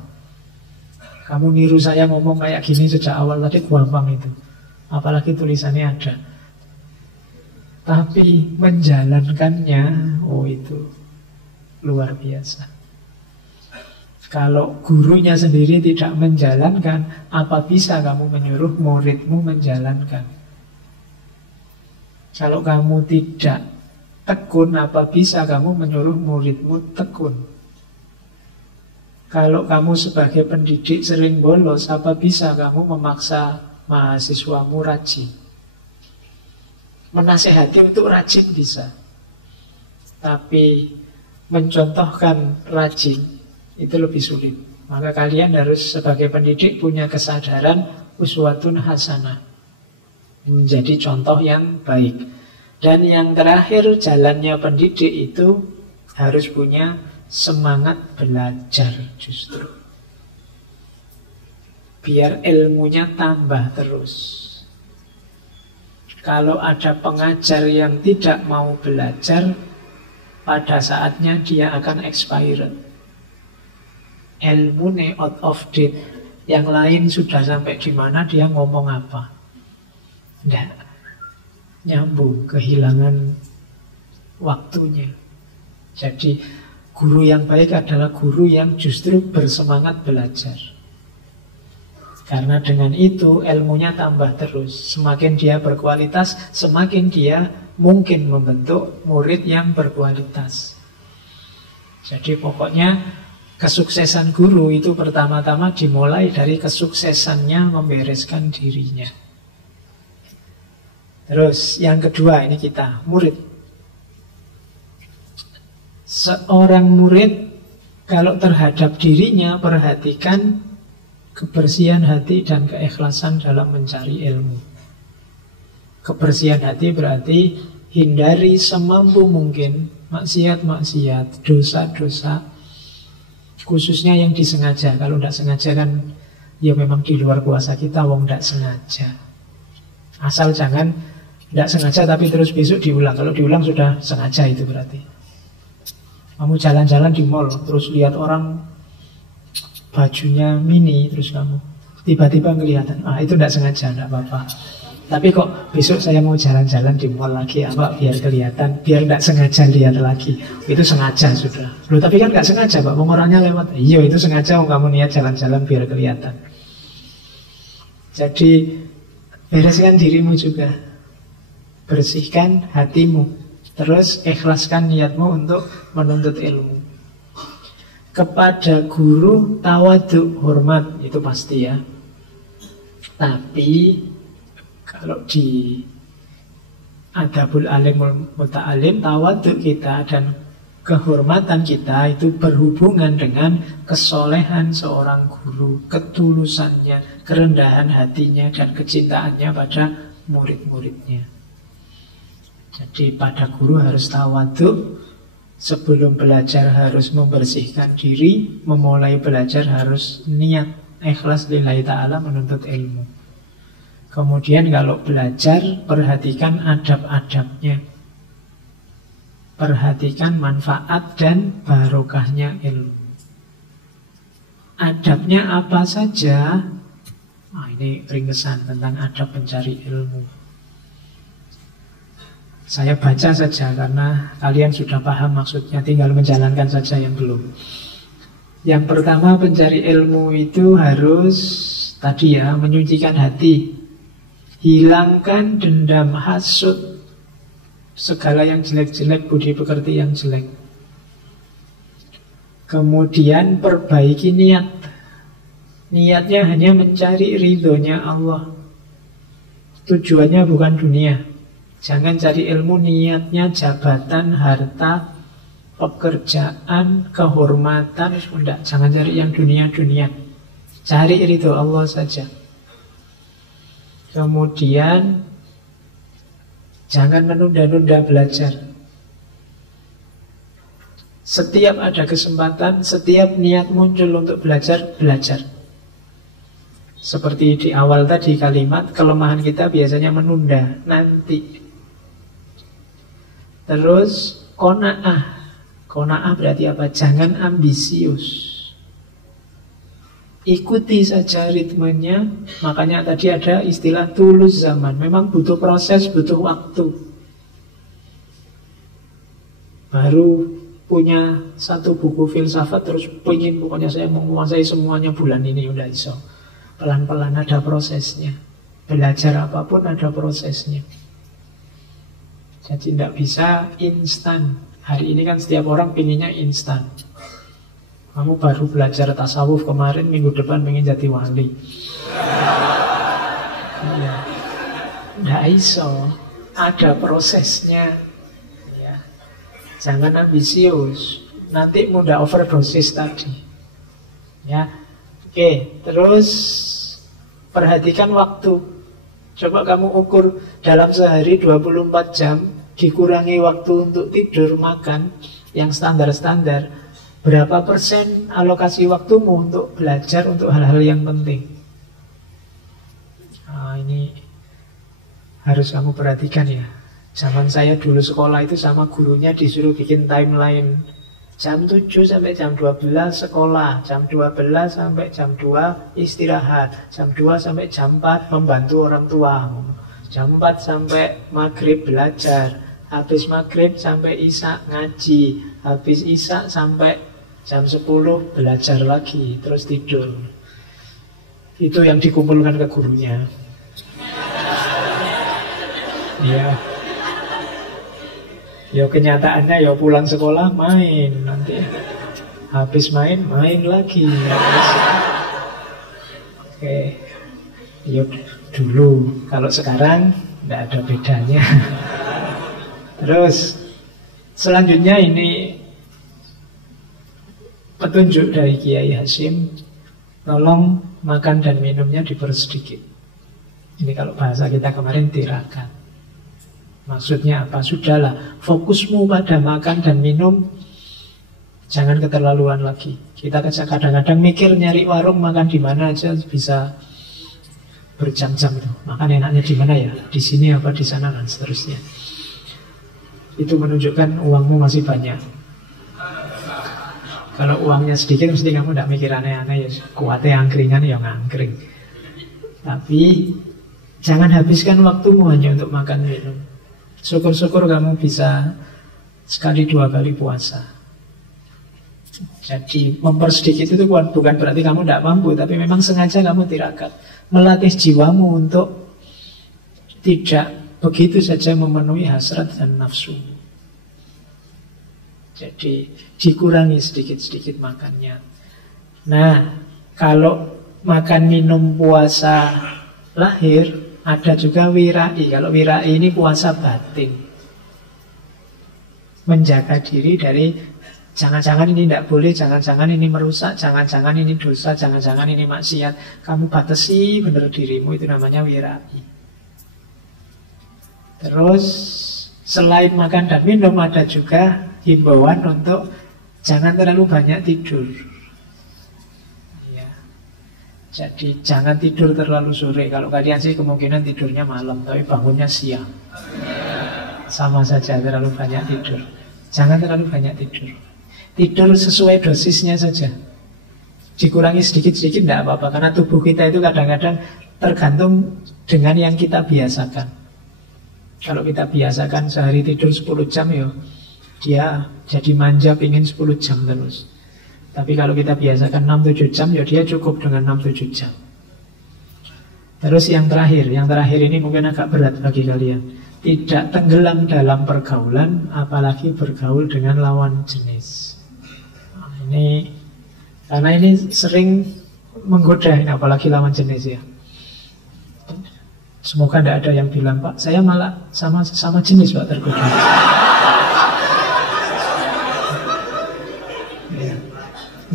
Kamu niru saya ngomong kayak gini sejak awal tadi, gampang itu. Apalagi tulisannya ada. Tapi menjalankannya, oh itu luar biasa. Kalau gurunya sendiri tidak menjalankan, apa bisa kamu menyuruh muridmu menjalankan? Kalau kamu tidak tekun, apa bisa kamu menyuruh muridmu tekun? Kalau kamu sebagai pendidik sering bolos, apa bisa kamu memaksa mahasiswamu rajin? Menasehati untuk rajin bisa, tapi mencontohkan rajin itu lebih sulit. Maka kalian harus sebagai pendidik punya kesadaran uswatun hasanah, menjadi contoh yang baik. Dan yang terakhir, jalannya pendidik itu harus punya semangat belajar justru, biar ilmunya tambah terus. Kalau ada pengajar yang tidak mau belajar, pada saatnya dia akan expired. Ilmu out of date. Yang lain sudah sampai di mana, dia ngomong apa? Tidak nyambung, kehilangan waktunya. Jadi guru yang baik adalah guru yang justru bersemangat belajar. Karena dengan itu ilmunya tambah terus. Semakin dia berkualitas, semakin dia mungkin membentuk murid yang berkualitas. Jadi pokoknya kesuksesan guru itu pertama-tama dimulai dari kesuksesannya membereskan dirinya. Terus yang kedua, ini kita, murid. Seorang murid kalau terhadap dirinya, perhatikan kebersihan hati dan keikhlasan dalam mencari ilmu. Kebersihan hati berarti hindari semampu mungkin maksiat-maksiat, dosa-dosa, khususnya yang disengaja. Kalau tidak sengaja kan ya memang di luar kuasa kita, wong tidak sengaja. Asal jangan tidak sengaja tapi terus besok diulang. Kalau diulang sudah sengaja, itu berarti. Kamu jalan-jalan di mall, terus lihat orang bajunya mini, terus kamu tiba-tiba kelihatan, itu tidak sengaja, tidak apa-apa. Tapi kok besok saya mau jalan-jalan di mall lagi, apa biar kelihatan, biar tidak sengaja lihat lagi. Itu sengaja sudah. Loh, tapi kan tidak sengaja, Pak, orangnya lewat. Iya, itu sengaja, kamu niat jalan-jalan biar kelihatan. Jadi bereskan dirimu juga, bersihkan hatimu, terus ikhlaskan niatmu untuk menuntut ilmu. Kepada guru tawadhu, hormat, itu pasti ya. Tapi kalau di adabul alimul muta'alim, tawadhu kita dan kehormatan kita itu berhubungan dengan kesolehan seorang guru, ketulusannya, kerendahan hatinya, dan kecintaannya pada murid-muridnya. Jadi pada guru harus tawadhu. Sebelum belajar harus membersihkan diri, memulai belajar harus niat ikhlas lillahi ta'ala menuntut ilmu. Kemudian kalau belajar, perhatikan adab-adabnya, perhatikan manfaat dan barokahnya ilmu. Adabnya apa saja? Ini ringkesan tentang adab pencari ilmu. Saya baca saja karena kalian sudah paham maksudnya, tinggal menjalankan saja yang belum. Yang pertama, pencari ilmu itu harus tadi ya, menyucikan hati, hilangkan dendam, hasud, segala yang jelek-jelek, budi pekerti yang jelek. Kemudian perbaiki niat. Niatnya hanya mencari ridhonya Allah. Tujuannya bukan dunia. Jangan cari ilmu niatnya jabatan, harta, pekerjaan, kehormatan. Enggak, jangan cari yang dunia-dunia. Cari ridho Allah saja. Kemudian jangan menunda-nunda belajar. Setiap ada kesempatan, setiap niat muncul untuk belajar, belajar. Seperti di awal tadi kalimat, kelemahan kita biasanya menunda, nanti. Terus qanaah. Qanaah berarti apa? Jangan ambisius. Ikuti saja ritmenya. Makanya tadi ada istilah tulus zaman. Memang butuh proses, butuh waktu. Baru punya satu buku filsafat terus pengen pokoknya saya mau menguasai semuanya bulan ini, udah iso. Pelan-pelan ada prosesnya. Belajar apapun ada prosesnya. Jadi tidak bisa instan. Hari ini kan setiap orang pinginnya instan. Kamu baru belajar tasawuf kemarin, minggu depan pengen jadi wali. Iya. Tidak iso. ada prosesnya. Ya. Jangan ambisius, nanti mudah overdosis tadi. Ya, oke. Terus perhatikan waktu. Coba kamu ukur dalam sehari 24 jam, dikurangi waktu untuk tidur, makan, yang standar-standar, berapa persen alokasi waktumu untuk belajar, untuk hal-hal yang penting. Nah, ini harus kamu perhatikan ya. Zaman saya dulu sekolah itu sama gurunya disuruh bikin timeline. Jam 7 sampai jam 12 sekolah, jam 12 sampai jam 2 istirahat, jam 2 sampai jam 4 membantu orang tua, jam 4 sampai maghrib belajar, habis maghrib sampai isya ngaji, habis isya sampai jam 10 belajar lagi, terus tidur. Itu yang dikumpulkan ke gurunya. Ya. Ya kenyataannya ya pulang sekolah main, nanti habis main lagi. Oke. Ya dulu, kalau sekarang tidak ada bedanya. Terus selanjutnya ini petunjuk dari Kiai Hasyim. Tolong makan dan minumnya dipersedikit. Ini kalau bahasa kita kemarin tirakat. Maksudnya apa? Sudahlah, fokusmu pada makan dan minum, jangan keterlaluan lagi. Kita kadang-kadang mikir nyari warung makan di mana aja bisa berjam-jam itu. Makan enaknya di mana ya? Di sini apa di sana dan seterusnya. Itu menunjukkan uangmu masih banyak. Kalau uangnya sedikit mesti kamu tidak mikir aneh-aneh ya. Kuatnya angkringan ya ngangkring. Tapi jangan habiskan waktumu hanya untuk makan minum. Syukur-syukur kamu bisa sekali 2 kali puasa. Jadi mempersedikit itu bukan berarti kamu tidak mampu, tapi memang sengaja kamu tirakat. Melatih jiwamu untuk tidak begitu saja memenuhi hasrat dan nafsu. Jadi dikurangi sedikit-sedikit makannya. Nah, kalau makan minum puasa lahir, ada juga wirai. Kalau wirai ini puasa batin, menjaga diri dari jangan-jangan ini tidak boleh, jangan-jangan ini merusak, jangan-jangan ini dosa, jangan-jangan ini maksiat. Kamu batasi benar dirimu, itu namanya wirai. Terus selain makan dan minum ada juga himbauan untuk jangan terlalu banyak tidur. Ya. Jadi jangan tidur terlalu sore. Kalau kalian sih kemungkinan tidurnya malam, tapi bangunnya siang. Sama saja terlalu banyak tidur. Jangan terlalu banyak tidur. Tidur sesuai dosisnya saja. Dikurangi sedikit-sedikit tidak apa-apa. Karena tubuh kita itu kadang-kadang tergantung dengan yang kita biasakan. Kalau kita biasakan sehari tidur 10 jam ya dia jadi manja pingin 10 jam terus. Tapi kalau kita biasakan 6-7 jam ya dia cukup dengan 6-7 jam. Terus yang terakhir ini mungkin agak berat bagi kalian. Tidak tenggelam dalam pergaulan, apalagi bergaul dengan lawan jenis. Nah, karena ini sering menggoda, apalagi lawan jenis ya. Semoga tidak ada yang bilang, Pak, saya malah sama jenis Pak tergoda.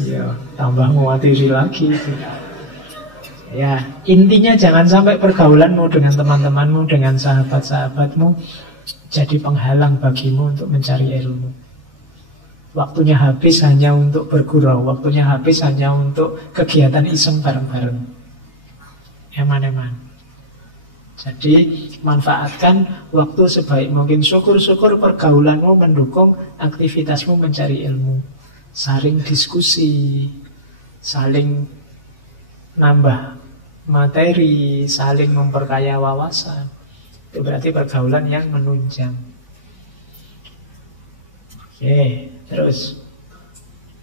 Ya, tambah mewatiri lagi itu. Ya, intinya jangan sampai pergaulanmu dengan teman-temanmu, dengan sahabat-sahabatmu jadi penghalang bagimu untuk mencari ilmu. Waktunya habis hanya untuk bergurau, waktunya habis hanya untuk kegiatan iseng bareng-bareng. Eman-eman. Jadi manfaatkan waktu sebaik mungkin. Syukur-syukur pergaulanmu mendukung aktivitasmu mencari ilmu. Saling diskusi, saling nambah materi, saling memperkaya wawasan. Itu berarti pergaulan yang menunjang. Oke, terus.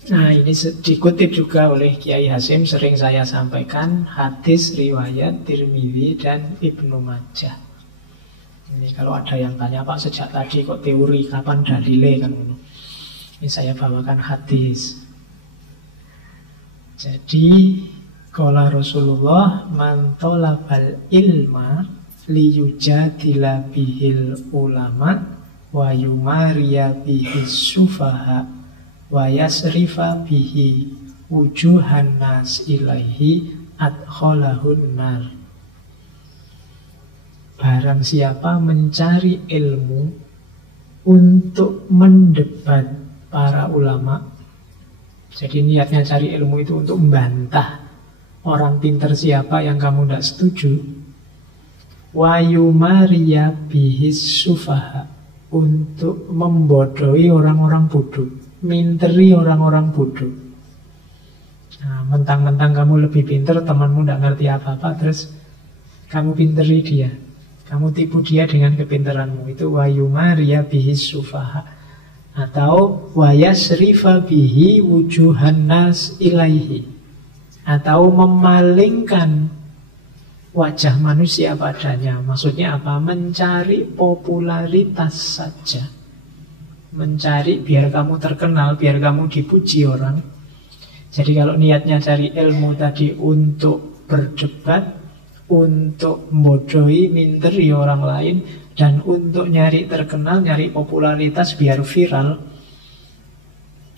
Nah, ini dikutip juga oleh Kiai Hasyim, sering saya sampaikan, hadis riwayat Tirmidzi dan Ibnu Majah. Ini kalau ada yang tanya, Pak, sejak tadi kok teori, kapan dalile kan? Ini saya bawakan hadis. Jadi qala Rasulullah man talabal ilma liyujadila bihil ulama wa yumariya bihis sufaha wa yasrifa bihi wujuhan nas ilaihi adkholahun nar. Barang siapa mencari ilmu untuk mendebat para ulama, jadi niatnya cari ilmu itu untuk membantah orang pintar siapa yang kamu tidak setuju, wa yumariya bihis sufaha, untuk membodohi orang-orang bodoh, minteri orang-orang bodoh. Nah, mentang-mentang kamu lebih pintar, temanmu tidak ngerti apa-apa, terus kamu pinteri dia, kamu tipu dia dengan kepintaranmu. Itu wa yumariya bihis sufaha, atau wa yasrifa bihi wujuhan nas ilaihi, atau memalingkan wajah manusia padanya. Maksudnya apa? Mencari popularitas saja, mencari biar kamu terkenal, biar kamu dipuji orang. Jadi kalau niatnya cari ilmu tadi untuk berdebat, untuk membodohi, minteri orang lain, dan untuk nyari terkenal, nyari popularitas biar viral,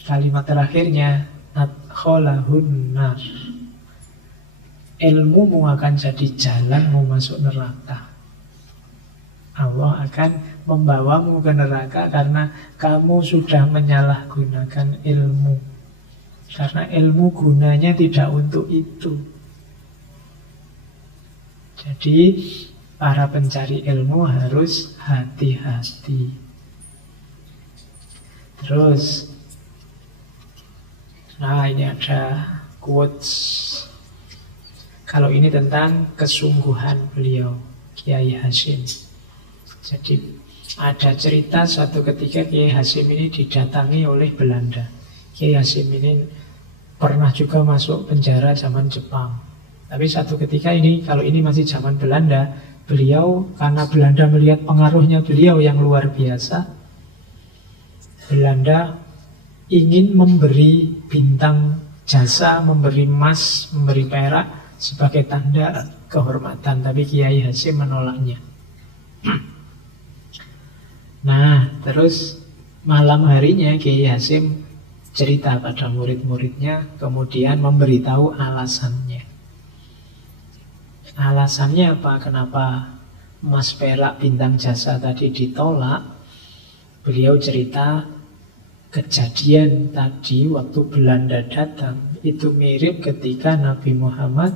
kalimat terakhirnya adkholahun nar, ilmumu akan jadi jalanmu masuk neraka. Allah akan membawamu ke neraka karena kamu sudah menyalahgunakan ilmu. Karena ilmu gunanya tidak untuk itu. Jadi para pencari ilmu harus hati-hati. Terus, nah ini ada quotes. Kalau ini tentang kesungguhan beliau, Kiai Hasyim. Jadi ada cerita suatu ketika Kiai Hasyim ini didatangi oleh Belanda. Kiai Hasyim ini pernah juga masuk penjara zaman Jepang. Tapi satu ketika ini, kalau ini masih zaman Belanda, beliau, karena Belanda melihat pengaruhnya beliau yang luar biasa, Belanda ingin memberi bintang jasa, memberi emas, memberi perak sebagai tanda kehormatan. Tapi Kiai Hasyim menolaknya. Nah, terus malam harinya Kiai Hasyim cerita pada murid-muridnya, kemudian memberitahu alasannya. Alasannya apa? Kenapa emas perak bintang jasa tadi ditolak? Beliau cerita kejadian tadi waktu Belanda datang itu mirip ketika Nabi Muhammad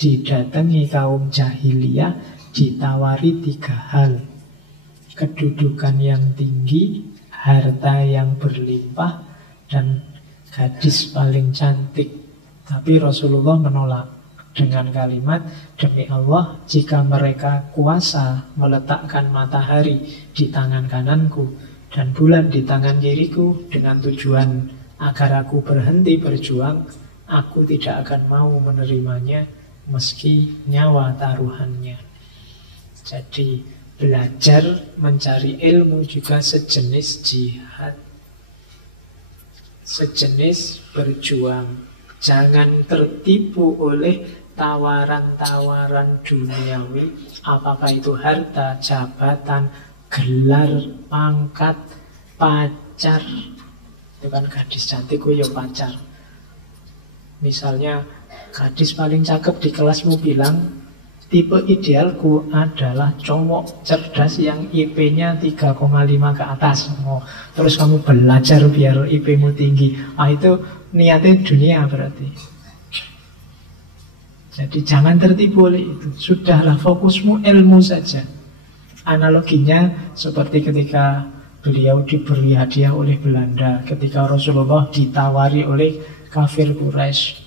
didatangi kaum jahiliyah, ditawari 3 hal: kedudukan yang tinggi, harta yang berlimpah, dan gadis paling cantik. Tapi Rasulullah menolak dengan kalimat, demi Allah, jika mereka kuasa meletakkan matahari di tangan kananku dan bulan di tangan kiriku dengan tujuan agar aku berhenti berjuang, aku tidak akan mau menerimanya meski nyawa taruhannya. Jadi belajar mencari ilmu juga sejenis jihad, sejenis berjuang. Jangan tertipu oleh tawaran-tawaran duniawi, apakah itu harta, jabatan, gelar, pangkat, pacar. Itu kan gadis cantik, ya pacar. Misalnya gadis paling cakep di kelasmu bilang, tipe idealku adalah cowok cerdas yang IP-nya 3,5 ke atas. Terus kamu belajar biar IP-mu tinggi. Itu niatnya dunia berarti. Jadi jangan tertipu oleh itu. Sudahlah, fokusmu ilmu saja. Analoginya seperti ketika beliau diberi hadiah oleh Belanda, ketika Rasulullah ditawari oleh kafir Quraisy.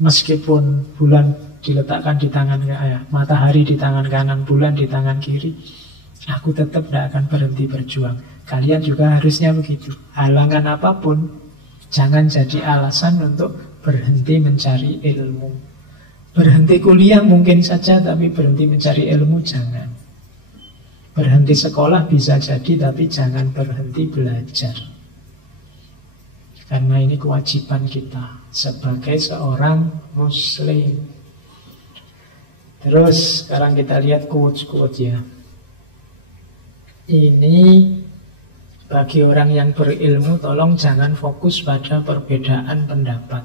Meskipun bulan diletakkan di tangan matahari di tangan kanan, bulan di tangan kiri, aku tetap tidak akan berhenti berjuang. Kalian juga harusnya begitu. Halangan apapun jangan jadi alasan untuk berhenti mencari ilmu. Berhenti kuliah mungkin saja, tapi berhenti mencari ilmu jangan. Berhenti sekolah bisa jadi, tapi jangan berhenti belajar. Karena ini kewajiban kita sebagai seorang muslim. Terus sekarang kita lihat quotes-quotes ya. Ini bagi orang yang berilmu, tolong jangan fokus pada perbedaan pendapat.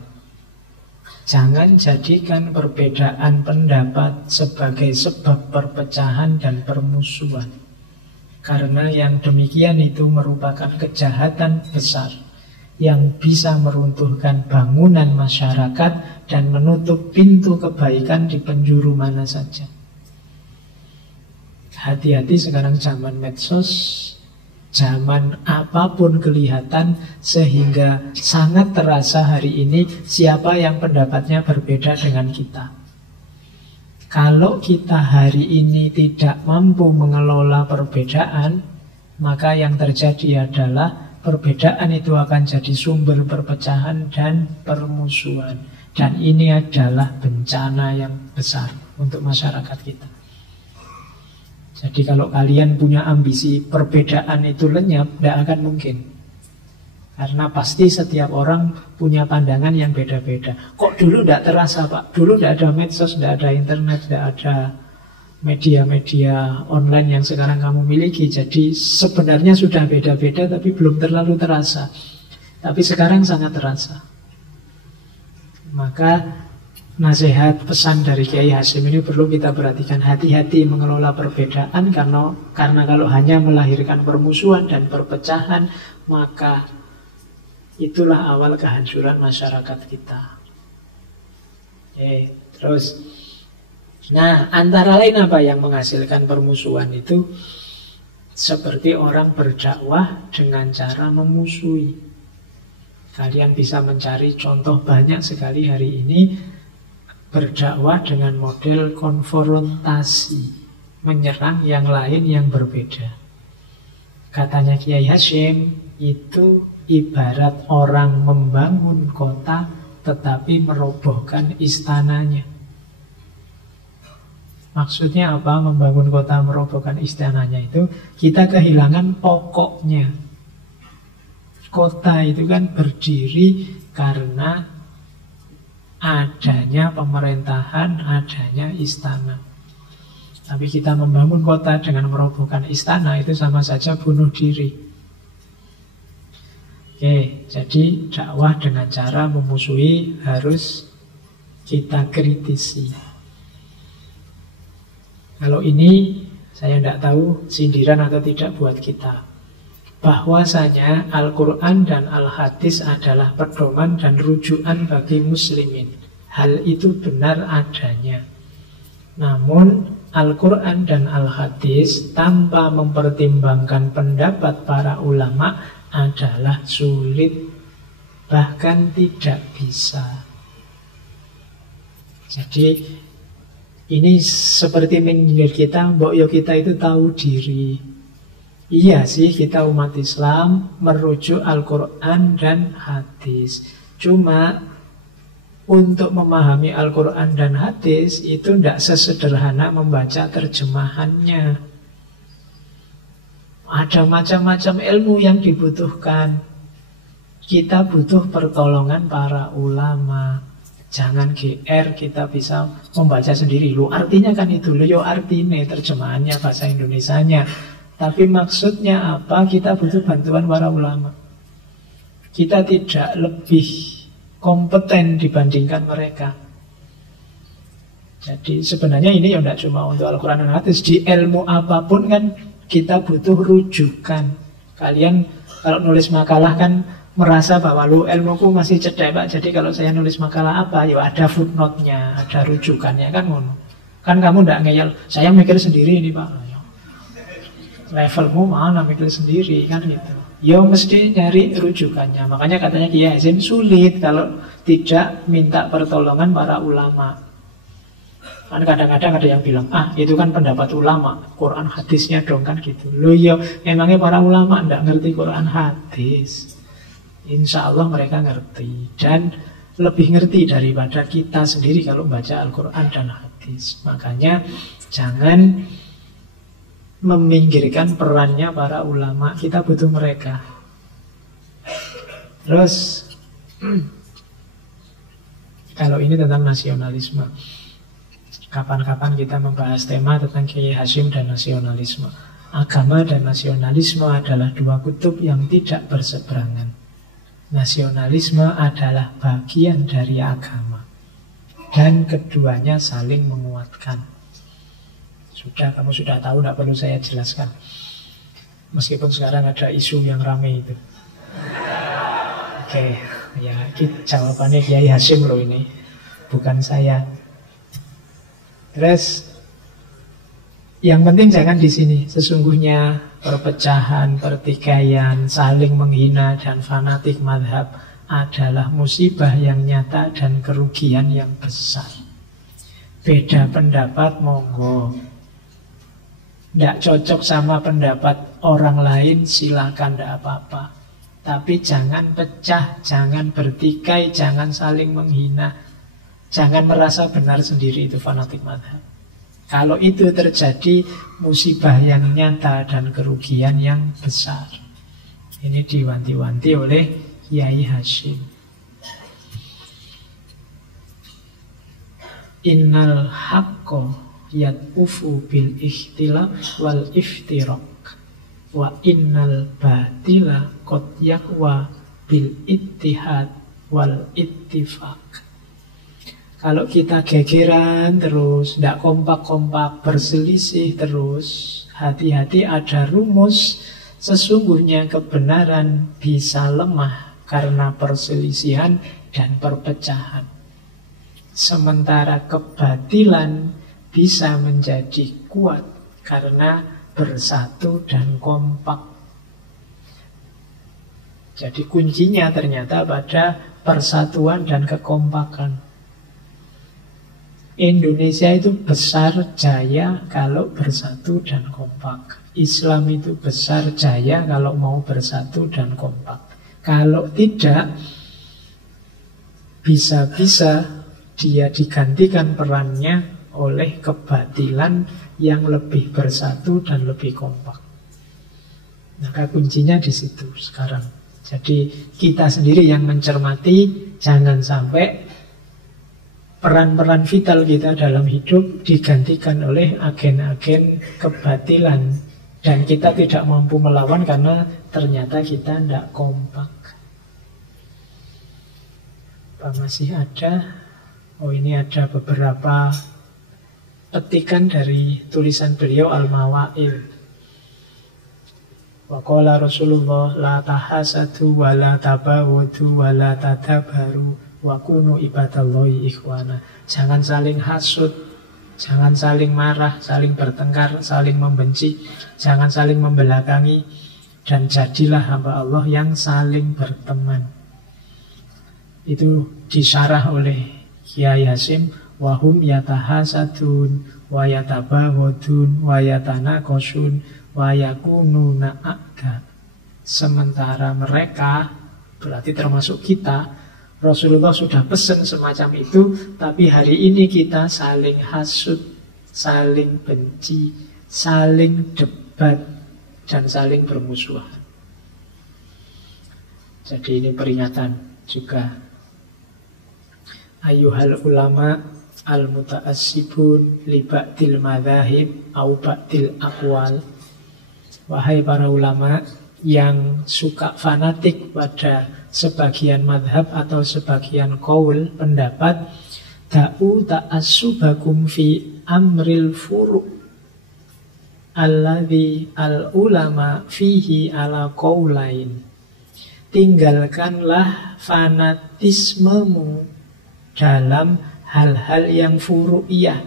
Jangan jadikan perbedaan pendapat sebagai sebab perpecahan dan permusuhan. Karena yang demikian itu merupakan kejahatan besar yang bisa meruntuhkan bangunan masyarakat dan menutup pintu kebaikan di penjuru mana saja. Hati-hati sekarang zaman medsos, zaman apapun kelihatan, sehingga sangat terasa hari ini siapa yang pendapatnya berbeda dengan kita. Kalau kita hari ini tidak mampu mengelola perbedaan, maka yang terjadi adalah perbedaan itu akan jadi sumber perpecahan dan permusuhan. Dan ini adalah bencana yang besar untuk masyarakat kita. Jadi kalau kalian punya ambisi perbedaan itu lenyap, tidak akan mungkin. Karena pasti setiap orang punya pandangan yang beda-beda. Kok dulu tidak terasa, Pak? Dulu tidak ada medsos, tidak ada internet, tidak ada media-media online yang sekarang kamu miliki. Jadi sebenarnya sudah beda-beda tapi belum terlalu terasa. Tapi sekarang sangat terasa. Maka nasihat pesan dari Kiai Hasyim ini perlu kita perhatikan. Hati-hati mengelola perbedaan, karena kalau hanya melahirkan permusuhan dan perpecahan, maka itulah awal kehancuran masyarakat kita. Terus, nah antara lain apa yang menghasilkan permusuhan itu? Seperti orang berdakwah dengan cara memusuhi. Kalian bisa mencari contoh banyak sekali hari ini. Berdakwah dengan model konfrontasi, menyerang yang lain yang berbeda. Katanya Kiai Hasyim, itu ibarat orang membangun kota tetapi merobohkan istananya. Maksudnya apa membangun kota merobohkan istananya itu? Kita kehilangan pokoknya. Kota itu kan berdiri karena adanya pemerintahan, adanya istana. Tapi kita membangun kota dengan merobohkan istana, itu sama saja bunuh diri. Oke, jadi dakwah dengan cara memusuhi harus kita kritisi. Kalau ini saya tidak tahu sindiran atau tidak buat kita. Bahwasanya Al-Quran dan Al-Hadis adalah pedoman dan rujukan bagi muslimin. Hal itu benar adanya. Namun Al-Quran dan Al-Hadis tanpa mempertimbangkan pendapat para ulama adalah sulit, bahkan tidak bisa. Jadi ini seperti menyindir kita, mbok yo kita itu tahu diri. Iya sih, kita umat Islam merujuk Al-Quran dan Hadis. Cuma untuk memahami Al-Quran dan Hadis itu tidak sesederhana membaca terjemahannya. Ada macam-macam ilmu yang dibutuhkan. Kita butuh pertolongan para ulama. Jangan GR, kita bisa membaca sendiri. Lu artinya kan itu, lu yo artinya terjemahannya bahasa Indonesianya. Tapi maksudnya apa? Kita butuh bantuan para ulama. Kita tidak lebih kompeten dibandingkan mereka. Jadi sebenarnya ini ya tidak cuma untuk Al-Quran dan Hadis. Di ilmu apapun kan kita butuh rujukan. Kalian kalau nulis makalah kan merasa bahwa lu ilmuku masih cedek Pak. Jadi kalau saya nulis makalah apa, ya ada footnote-nya, ada rujukannya kan ngono. Kan kamu tidak ngeyel, saya mikir sendiri ini Pak. Levelmu mana mikir sendiri kan gitu. Ya mesti nyari rujukannya. Makanya katanya Kiai Hasyim sulit kalau tidak minta pertolongan para ulama. Kan kadang-kadang ada yang bilang, itu kan pendapat ulama, Quran hadisnya dong kan gitu. Loh ya, emangnya para ulama tidak ngerti Quran hadis? Insya Allah mereka ngerti. Dan lebih ngerti daripada kita sendiri kalau baca Al-Quran dan hadis. Makanya jangan meminggirkan perannya para ulama. Kita butuh mereka. Terus kalau ini tentang nasionalisme, Kapan-kapan kita membahas tema tentang Kiai Hasyim dan nasionalisme. Agama dan nasionalisme adalah dua kutub yang tidak berseberangan. Nasionalisme adalah bagian dari agama, dan keduanya saling menguatkan. Kamu sudah tahu, tidak perlu saya jelaskan. Meskipun sekarang ada isu yang ramai itu. Oke, ya jawabannya Kiai Hasyim loh ini, bukan saya. Terus yang penting jangan di sini. Sesungguhnya perpecahan, pertikaian, saling menghina dan fanatik mazhab adalah musibah yang nyata dan kerugian yang besar. Beda pendapat monggo, tidak cocok sama pendapat orang lain silakan, tidak apa-apa. Tapi jangan pecah, jangan bertikai, jangan saling menghina. Jangan merasa benar sendiri, itu fanatik mazhab. Kalau itu terjadi, musibah yang nyata dan kerugian yang besar. Ini diwanti-wanti oleh Kiai Hasyim. Innal haqqo yad'ufu bil ikhtilaf wal iftiraq wa innal batila qad yaqwa bil ittihad wal ittifaq. Kalau kita gegeran terus, tidak kompak-kompak, berselisih terus, hati-hati ada rumus. Sesungguhnya kebenaran bisa lemah karena perselisihan dan perpecahan. Sementara kebatilan bisa menjadi kuat karena bersatu dan kompak. Jadi kuncinya ternyata pada persatuan dan kekompakan. Indonesia itu besar jaya kalau bersatu dan kompak. Islam itu besar jaya kalau mau bersatu dan kompak. Kalau tidak, bisa-bisa dia digantikan perannya oleh kebatilan yang lebih bersatu dan lebih kompak. Maka kuncinya di situ sekarang. Jadi kita sendiri yang mencermati, jangan sampai peran-peran vital kita dalam hidup digantikan oleh agen-agen kebatilan. Dan kita tidak mampu melawan karena ternyata kita tidak kompak. Apa masih ada? Oh, ini ada beberapa petikan dari tulisan beliau Al-Mawa'il. Wa qala Rasulullah la tahasadu wa la tabawudu wa la tadabaru wa kunu ibadallahi ikhwana. Jangan saling hasud, jangan saling marah, saling bertengkar, saling membenci, jangan saling membelakangi, dan jadilah hamba Allah yang saling berteman. Itu disyarah oleh Kiai Hasyim, wahum yatahasadun wa yatabawadun wa yatanaqasun wa yakununa a'da. Sementara mereka, berarti termasuk kita, Rasulullah sudah pesan semacam itu, tapi hari ini kita saling hasud, saling benci, saling debat, dan saling bermusuhan. Jadi ini peringatan juga. Ayyuhal ulama al-muta'assibun li ba'dil madzahib au ba'dil aqwal. Wahai para ulama yang suka fanatik pada sebagian madhab atau sebagian qaul, pendapat, da'u ta'assubakum fi amril furu' alladhi al-ulama fihi ala qaulain. Tinggalkanlah fanatismemu dalam hal-hal yang furu'iyah,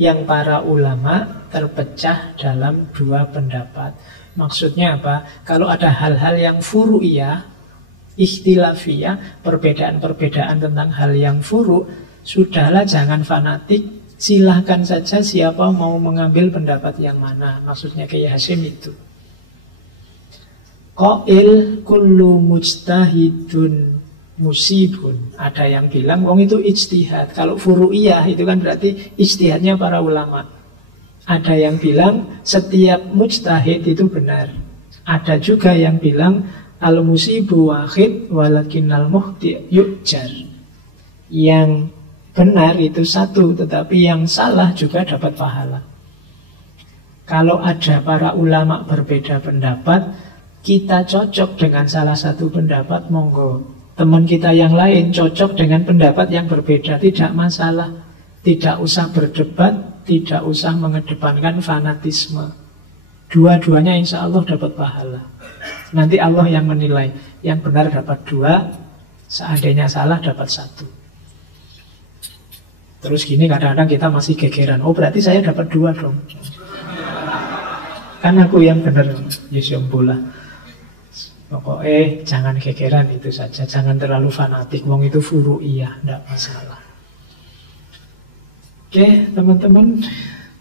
yang para ulama terpecah dalam dua pendapat. Maksudnya apa? Kalau ada hal-hal yang furu'iyah, ikhtilafiyah, perbedaan-perbedaan tentang hal yang furu', sudahlah jangan fanatik, silahkan saja siapa mau mengambil pendapat yang mana. Maksudnya Kiai Hasyim itu. Qail kullu mujtahidun musibun. Ada yang bilang, itu ijtihad. Kalau furu'iyah itu kan berarti ijtihadnya para ulama. Ada yang bilang setiap mujtahid itu benar. Ada juga yang bilang al-musibu wahid walakinnal mukhti' yu'jar. Yang benar itu satu, tetapi yang salah juga dapat pahala. Kalau ada para ulama berbeda pendapat, kita cocok dengan salah satu pendapat, monggo. Teman kita yang lain cocok dengan pendapat yang berbeda, tidak masalah. Tidak usah berdebat, tidak usah mengedepankan fanatisme. Dua-duanya insya Allah dapat pahala. Nanti Allah yang menilai. Yang benar dapat 2, seandainya salah dapat 1. Terus gini kadang-kadang kita masih gegeran. Oh berarti saya dapat 2 dong. Kan aku yang benar, Yesyombola. Pokoknya jangan gegeran itu saja. Jangan terlalu fanatik. Wong itu furu'iyah, tidak masalah. Oke teman-teman,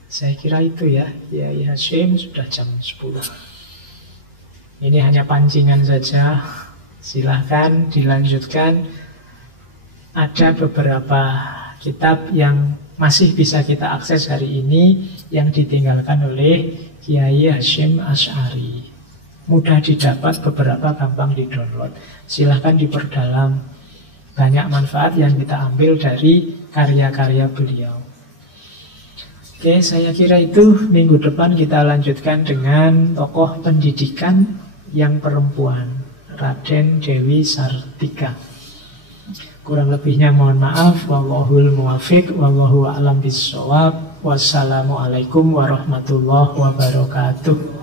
saya kira itu ya. Kiai Hasyim sudah jam 10. Ini hanya pancingan saja. Silahkan dilanjutkan. Ada beberapa kitab yang masih bisa kita akses hari ini, yang ditinggalkan oleh Kiai Hasyim Asy'ari. Mudah didapat, beberapa gampang di-download. Silahkan diperdalam. Banyak manfaat yang kita ambil dari karya-karya beliau. Oke, saya kira itu. Minggu depan kita lanjutkan dengan tokoh pendidikan yang perempuan, Raden Dewi Sartika. Kurang lebihnya mohon maaf. Wallahul muwafiq, wallahu a'lam bishawab. Wassalamualaikum warahmatullahi wabarakatuh.